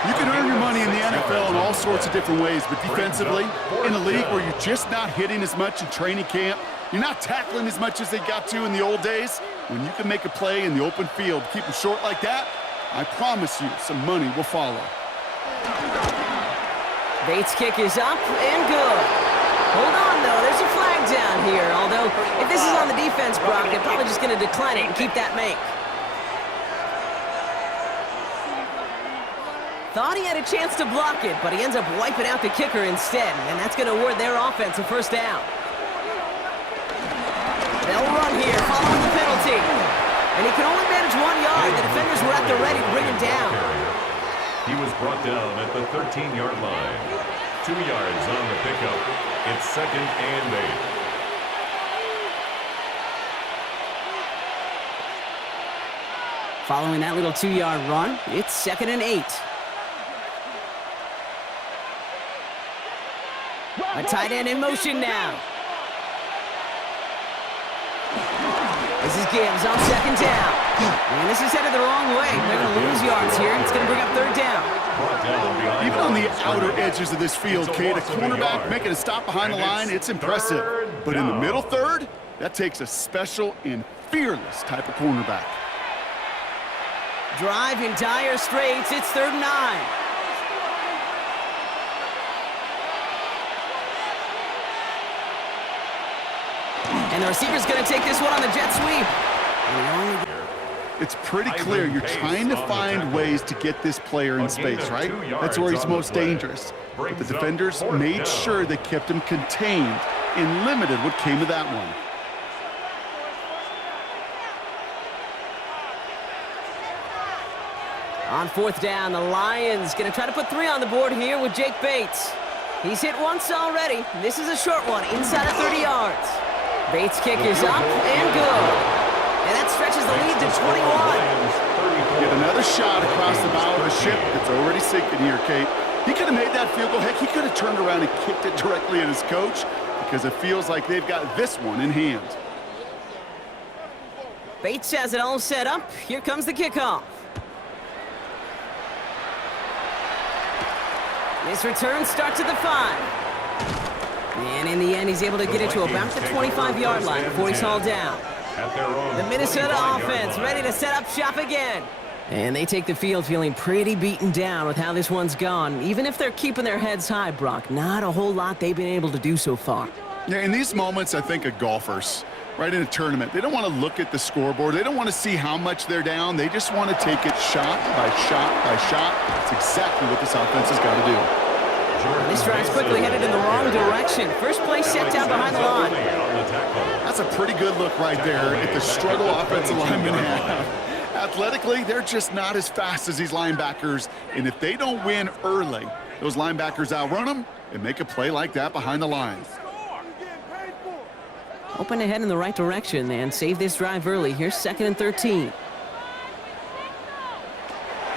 You can earn your money in the NFL in all sorts of different ways, but defensively, in a league where you're just not hitting as much in training camp, you're not tackling as much as they got to in the old days, when you can make a play in the open field, keep them short like that, I promise you some money will follow. Bates' kick is up and good. Hold on, though. There's a flag down here. Although, if this is on the defense, Brock, they're probably just going to decline it and keep that make. Thought he had a chance to block it, but he ends up wiping out the kicker instead, and that's going to award their offense a first down. They'll run here, following the penalty. And he can only manage 1 yard. The defenders were at the ready to bring him down. He was brought down at the 13-yard line. 2 yards on the pickup. It's 2nd and 8. Following that little 2-yard run, it's 2nd and 8. A tight end in motion now. This is Gibbs on second down. And this is headed the wrong way. They're going to lose yards here, and it's going to bring up third down. Even on the outer edges of this field, Kate, a cornerback making a stop behind the line, it's impressive. But in the middle third, that takes a special and fearless type of cornerback. Drive in dire straits. It's 3rd and 9. And the receiver's going to take this one on the jet sweep. It's pretty clear you're trying to find ways to get this player in space, right? That's where he's most dangerous. But the defenders made sure they kept him contained and limited what came of that one. On 4th down, the Lions going to try to put 3 on the board here with Jake Bates. He's hit once already. This is a short one, inside of 30 yards. Bates' kick is up and good. And that stretches the lead to 21. Get another shot across the bow of a ship that's already sinking here, Kate. He could have made that field goal. Heck, he could have turned around and kicked it directly at his coach because it feels like they've got this one in hand. Bates has it all set up. Here comes the kickoff. This return starts at the 5. And in the end, he's able to get it to about the 25-yard line before he's hauled down. The Minnesota offense ready to set up shop again. And they take the field feeling pretty beaten down with how this one's gone. Even if they're keeping their heads high, Brock, not a whole lot they've been able to do so far. Yeah, in these moments, I think of golfers, right, in a tournament. They don't want to look at the scoreboard. They don't want to see how much they're down. They just want to take it shot by shot by shot. That's exactly what this offense has got to do. This drive's quickly headed in the wrong direction. First play set down behind the line. That's a pretty good look right there at the struggle offensive linemen have. Athletically, they're just not as fast as these linebackers. And if they don't win early, those linebackers outrun them and make a play like that behind the line. Open ahead in the right direction and save this drive early. Here's 2nd and 13.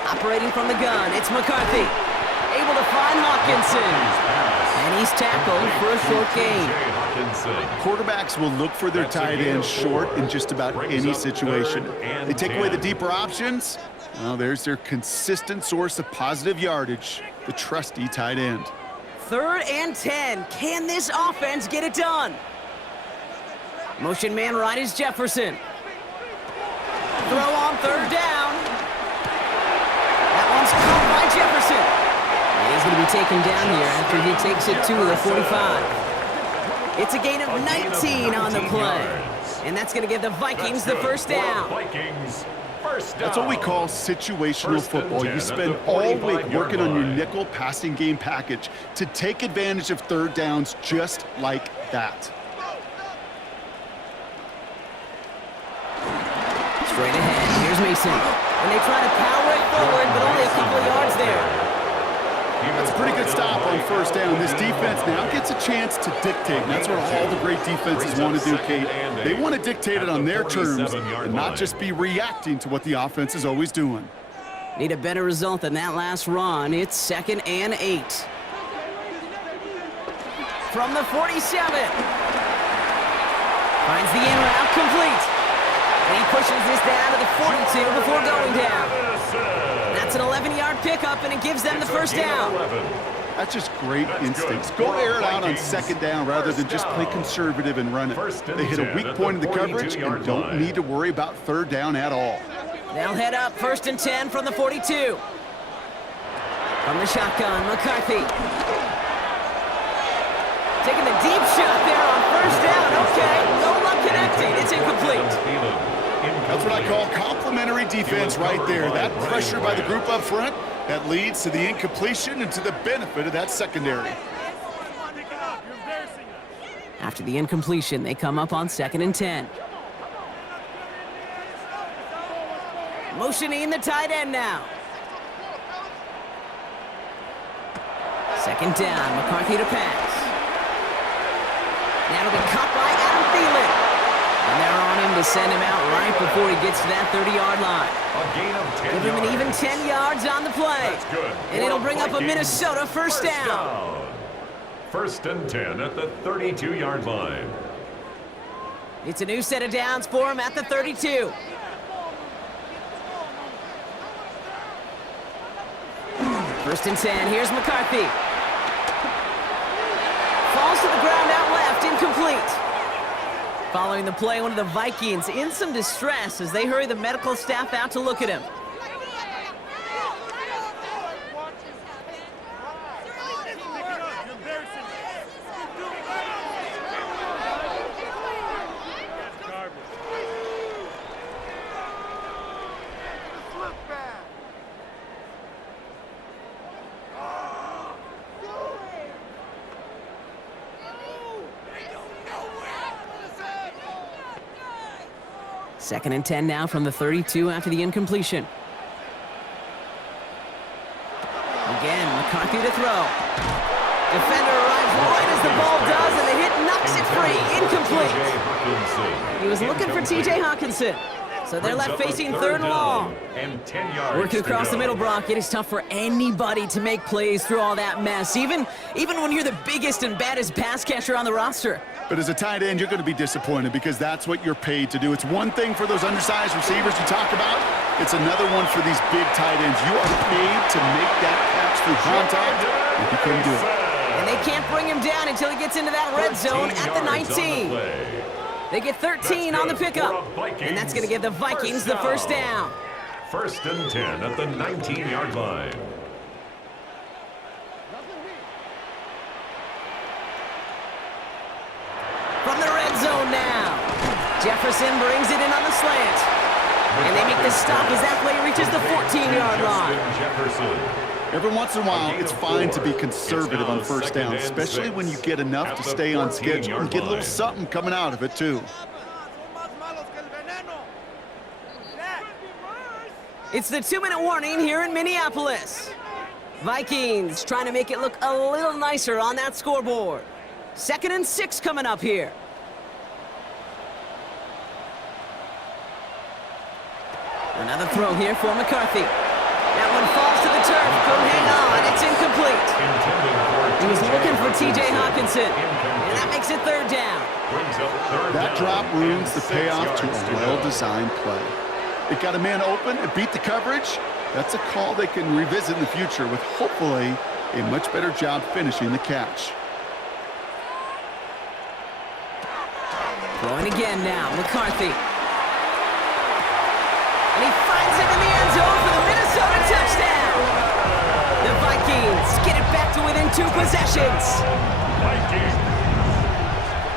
Operating from the gun, it's McCarthy. Able to find Hawkinson. And he's tackled for a short gain. Quarterbacks will look for their tight end short in just about any situation. They take away the deeper options. Well, there's their consistent source of positive yardage, the trusty tight end. 3rd and 10. Can this offense get it done? Motion man right is Jefferson. Throw on 3rd down. is going to be taken down here after he takes it to the 45. It's a gain of 19 on the play. And that's going to give the Vikings the first down. That's what we call situational football. You spend all week working on your nickel passing game package to take advantage of third downs just like that. Straight ahead, here's Mason. And they try to power it forward, but only a couple of yards there. That's a pretty good stop on first down. This defense now gets a chance to dictate. And that's what all the great defenses want to do, Kate. They want to dictate it on their terms and not just be reacting to what the offense is always doing. Need a better result than that last run. It's 2nd and 8. From the 47. Finds the in route complete. And he pushes this down to the 42 before going down. That's an 11-yard pickup, and it gives them the first down. That's just great instincts. Go air it out on second down rather than just play conservative and run it. They hit a weak point in the coverage and don't need to worry about third down at all. They'll head up 1st and 10 from the 42. From the shotgun, McCarthy. Taking the deep shot there on first down. Okay, no luck connecting. It's incomplete. That's what I call complimentary defense right there. That pressure by the group up front, that leads to the incompletion and to the benefit of that secondary. After the incompletion, they come up on 2nd and 10. Motioning the tight end now. 2nd down, McCarthy to pass. Now it'll be caught by Adam Thielen. And they're on him to send him out right before he gets to that 30-yard line. A gain of 10 Give him an yards. even 10 yards on the play. That's good. And it'll bring up a Vikings. Minnesota first down. 1st and 10 at the 32-yard line. It's a new set of downs for him at the 32. First and 10, here's McCarthy. Falls to the ground out left, incomplete. Following the play, one of the Vikings in some distress as they hurry the medical staff out to look at him. Second and 10 now from the 32 after the incompletion. Again, McCarthy to throw. Defender arrives right as the ball does, and the hit knocks it free. Incomplete. He was looking for T.J. Hawkinson. So they're left facing 3rd and long. And 10 yards. Working across the middle, Brock. It is tough for anybody to make plays through all that mess, even when you're the biggest and baddest pass catcher on the roster. But as a tight end, you're going to be disappointed because that's what you're paid to do. It's one thing for those undersized receivers you talk about. It's another one for these big tight ends. You are paid to make that catch through contact, and you couldn't do it. And they can't bring him down until he gets into that red zone at the 19. They get 13 on the pickup, and that's going to give the Vikings the first down. 1st and 10 at the 19-yard line. From the red zone now. Jefferson brings it in on the slant. And they make the stop as that play reaches the 14-yard line. Jefferson. Every once in a while, it's fine to be conservative on first down, especially when you get enough to stay on schedule and get a little something coming out of it, too. It's the 2-minute warning here in Minneapolis. Vikings trying to make it look a little nicer on that scoreboard. 2nd and 6 coming up here. Another throw here for McCarthy. That one falls to the turf. Couldn't hang on. It's incomplete. He was looking for T.J. Hawkinson. And that makes it 3rd down. That drop ruins the payoff to a well-designed play. It got a man open, it beat the coverage. That's a call they can revisit in the future with hopefully a much better job finishing the catch. Throwing again now, McCarthy. And he finds it in the end zone for the Minnesota touchdown. The Vikings Vikings get it back to within 2 possessions. Vikings.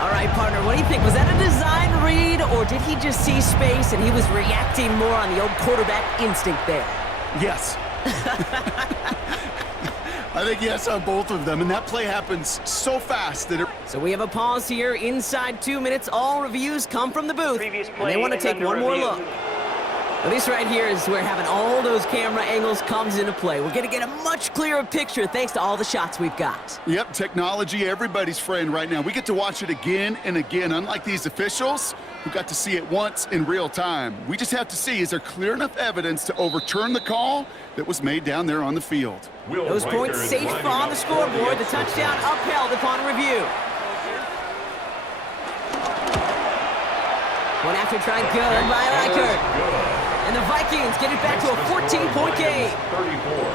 All right, partner, what do you think? Was that a design read, or did he just see space and he was reacting more on the old quarterback instinct there? Yes. I think yes on both of them, and that play happens so fast that it... So we have a pause here. Inside 2 minutes, all reviews come from the booth, and they want to take one more look. Well, this right here is where having all those camera angles comes into play. We're going to get a much clearer picture thanks to all the shots we've got. Yep, technology, everybody's friend right now. We get to watch it again and again, unlike these officials who got to see it once in real time. We just have to see, is there clear enough evidence to overturn the call that was made down there on the field? Those points safe on the scoreboard. The touchdown upheld upon review. One after try good by Reichert. And the Vikings get it back to a 14-point game. 34,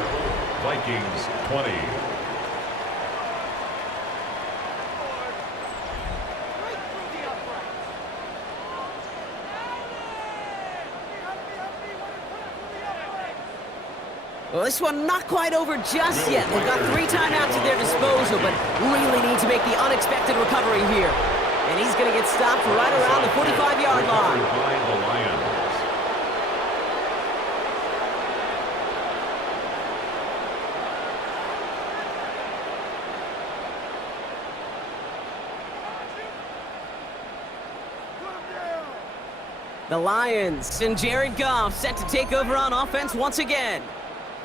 Vikings 20. Well, this one not quite over just yet. They've got 3 timeouts at their disposal, but really need to make the unexpected recovery here. And he's going to get stopped right around the 45-yard line. By the Lions. The Lions and Jared Goff set to take over on offense once again.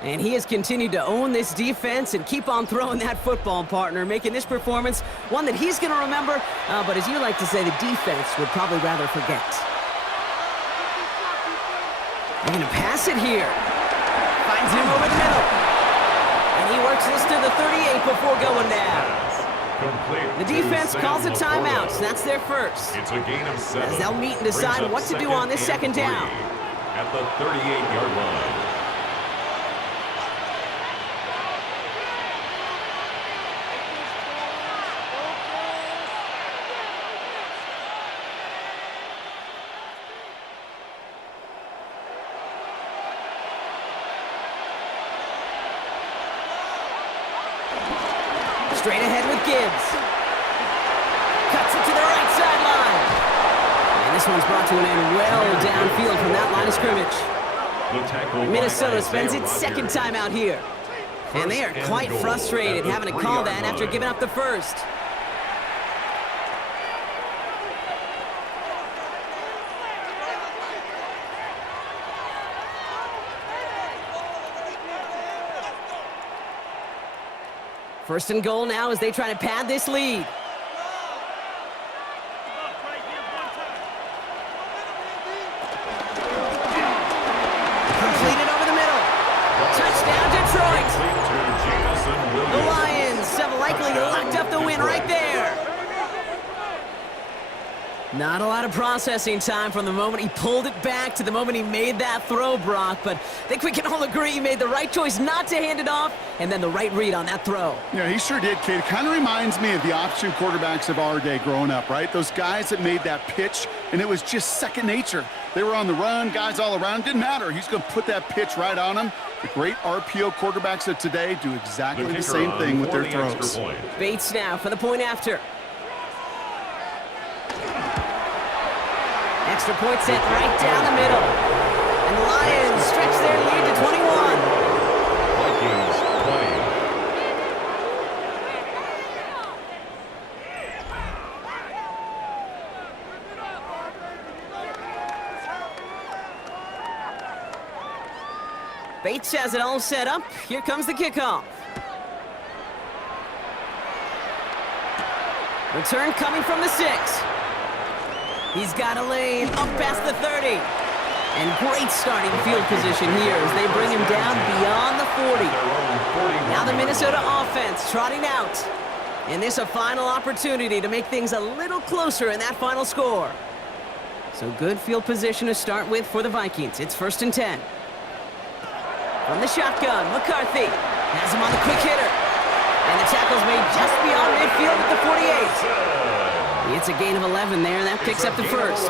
And he has continued to own this defense and keep on throwing that football, partner, making this performance one that he's going to remember, but as you like to say, the defense would probably rather forget. They're going to pass it here. Finds him over the middle. And he works this to the 38 before going down. The defense calls a timeout. That's their first. It's a gain of 7. As they'll meet and decide what to do on this second down. At the 38-yard line. Straight ahead with Gibbs. Cuts it to the right sideline. And this one's brought to an end well downfield from that line of scrimmage. Minnesota spends its second time out here. And they are quite frustrated having to call that after giving up the first. First and goal now as they try to pad this lead. Completed over the middle. Touchdown, Detroit. The Lions have likely locked up the win right there. Not a lot of processing time from the moment he pulled it back to the moment he made that throw, Brock, but I think we can all agree he made the right choice not to hand it off, and then the right read on that throw. Yeah, he sure did, Kate. It kind of reminds me of the option quarterbacks of our day growing up, right? Those guys that made that pitch, and it was just second nature. They were on the run, guys all around. Didn't matter. He's going to put that pitch right on them. The great RPO quarterbacks of today do exactly the same thing with their throws. Bates now for the point after. Extra point set right down the middle. And the Lions stretch their lead to 21. Vikings 20. Bates has it all set up. Here comes the kickoff. Return coming from the 6. He's got a lane up past the 30. And great starting field position here as they bring him down beyond the 40. Now the Minnesota offense trotting out. And this a final opportunity to make things a little closer in that final score. So good field position to start with for the Vikings. It's 1st and 10. From the shotgun, McCarthy has him on the quick hitter. And the tackle's made just beyond midfield at the 48. It's a gain of 11 there, and that picks up the first.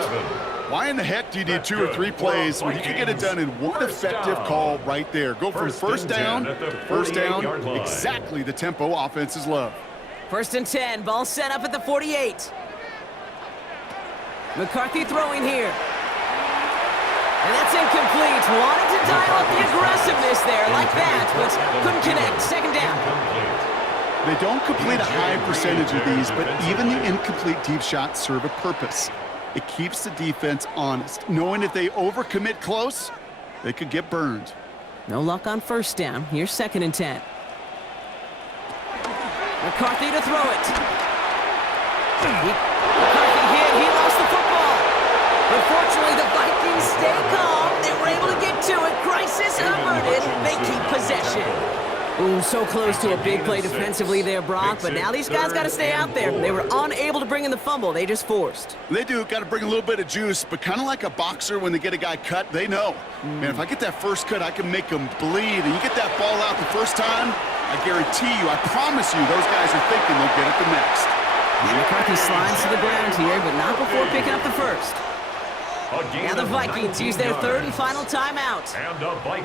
Why in the heck do you need 2 or 3 plays when you can get it done in one effective call right there? Go from first down to first down, exactly the tempo offenses love. 1st and 10, ball set up at the 48. McCarthy throwing here. And that's incomplete. Wanted to dial up the aggressiveness there like that, but couldn't connect. 2nd down. They don't complete a high percentage of these, but even the incomplete deep shots serve a purpose. It keeps the defense honest, knowing if they overcommit close, they could get burned. No luck on 1st down. Here's 2nd and 10. McCarthy to throw it. McCarthy hit. He lost the football. But fortunately, the Vikings stay calm. They were able to get to it. Crisis averted. They keep possession. Ooh, so close to a big play defensively there, Brock. But now these guys got to stay out there. They were unable to bring in the fumble. They just forced. They do. Got to bring a little bit of juice, but kind of like a boxer when they get a guy cut, they know. Man, if I get that first cut, I can make them bleed. And you get that ball out the first time, I guarantee you, I promise you, those guys are thinking they'll get it the next. And McCarthy slides to the ground here, but not before picking up the first. Now the Vikings use their 3rd and final timeout.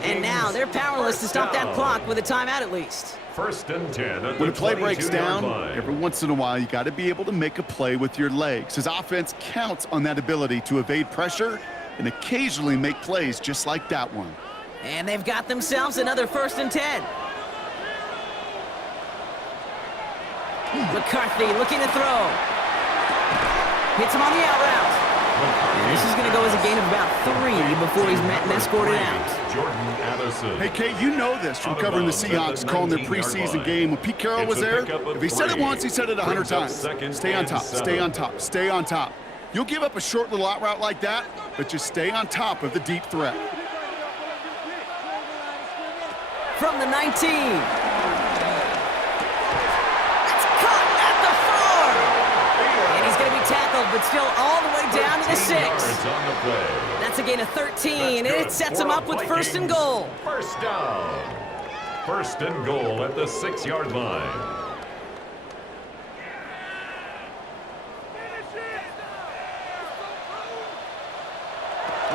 And now they're powerless to stop that clock with a timeout at least. 1st and 10 at When the a play breaks down, 22-yard line. every once in a while, you got to be able to make a play with your legs. His offense counts on that ability to evade pressure and occasionally make plays just like that one. And they've got themselves another 1st and 10. McCarthy looking to throw. Hits him on the out route. And this is going to go as a gain of about 3 before he's met and escorted out. Jordan Addison. Hey, Kate, you know this from covering the Seahawks, calling their preseason game. When Pete Carroll was there, if he said it once, he said it 100 times. Stay on top, stay on top, stay on top. You'll give up a short little out route like that, but just stay on top of the deep threat. From the 19. That's caught at the 4. And he's going to be tackled, but still all the way down to the 6. That's a gain of 13, and it sets him up with 1st and goal. 1st down. 1st and goal at the 6-yard line.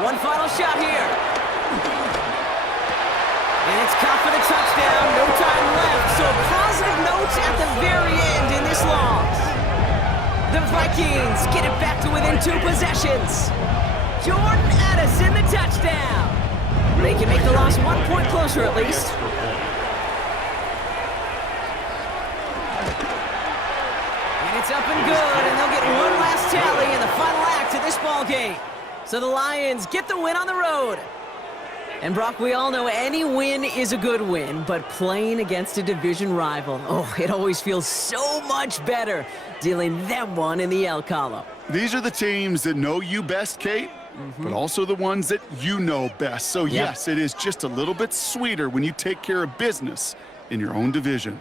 One final shot here. And it's caught for the touchdown. No time left. So a positive note at the very end in this loss. The Vikings get it back to within 2 possessions. Jordan Addison, the touchdown. They can make the loss 1 point closer at least. And it's up and good, and they'll get one last tally in the final act of this ball game. So the Lions get the win on the road. And Brock, we all know any win is a good win, but playing against a division rival, oh, it always feels so much better dealing them one in the L column. These are the teams that know you best, Kate, but also the ones that you know best. So yes, it is just a little bit sweeter when you take care of business in your own division.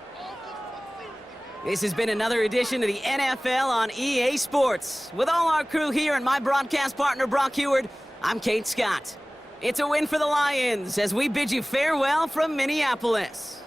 This has been another edition of the NFL on EA Sports. With all our crew here and my broadcast partner, Brock Heward, I'm Kate Scott. It's a win for the Lions as we bid you farewell from Minneapolis.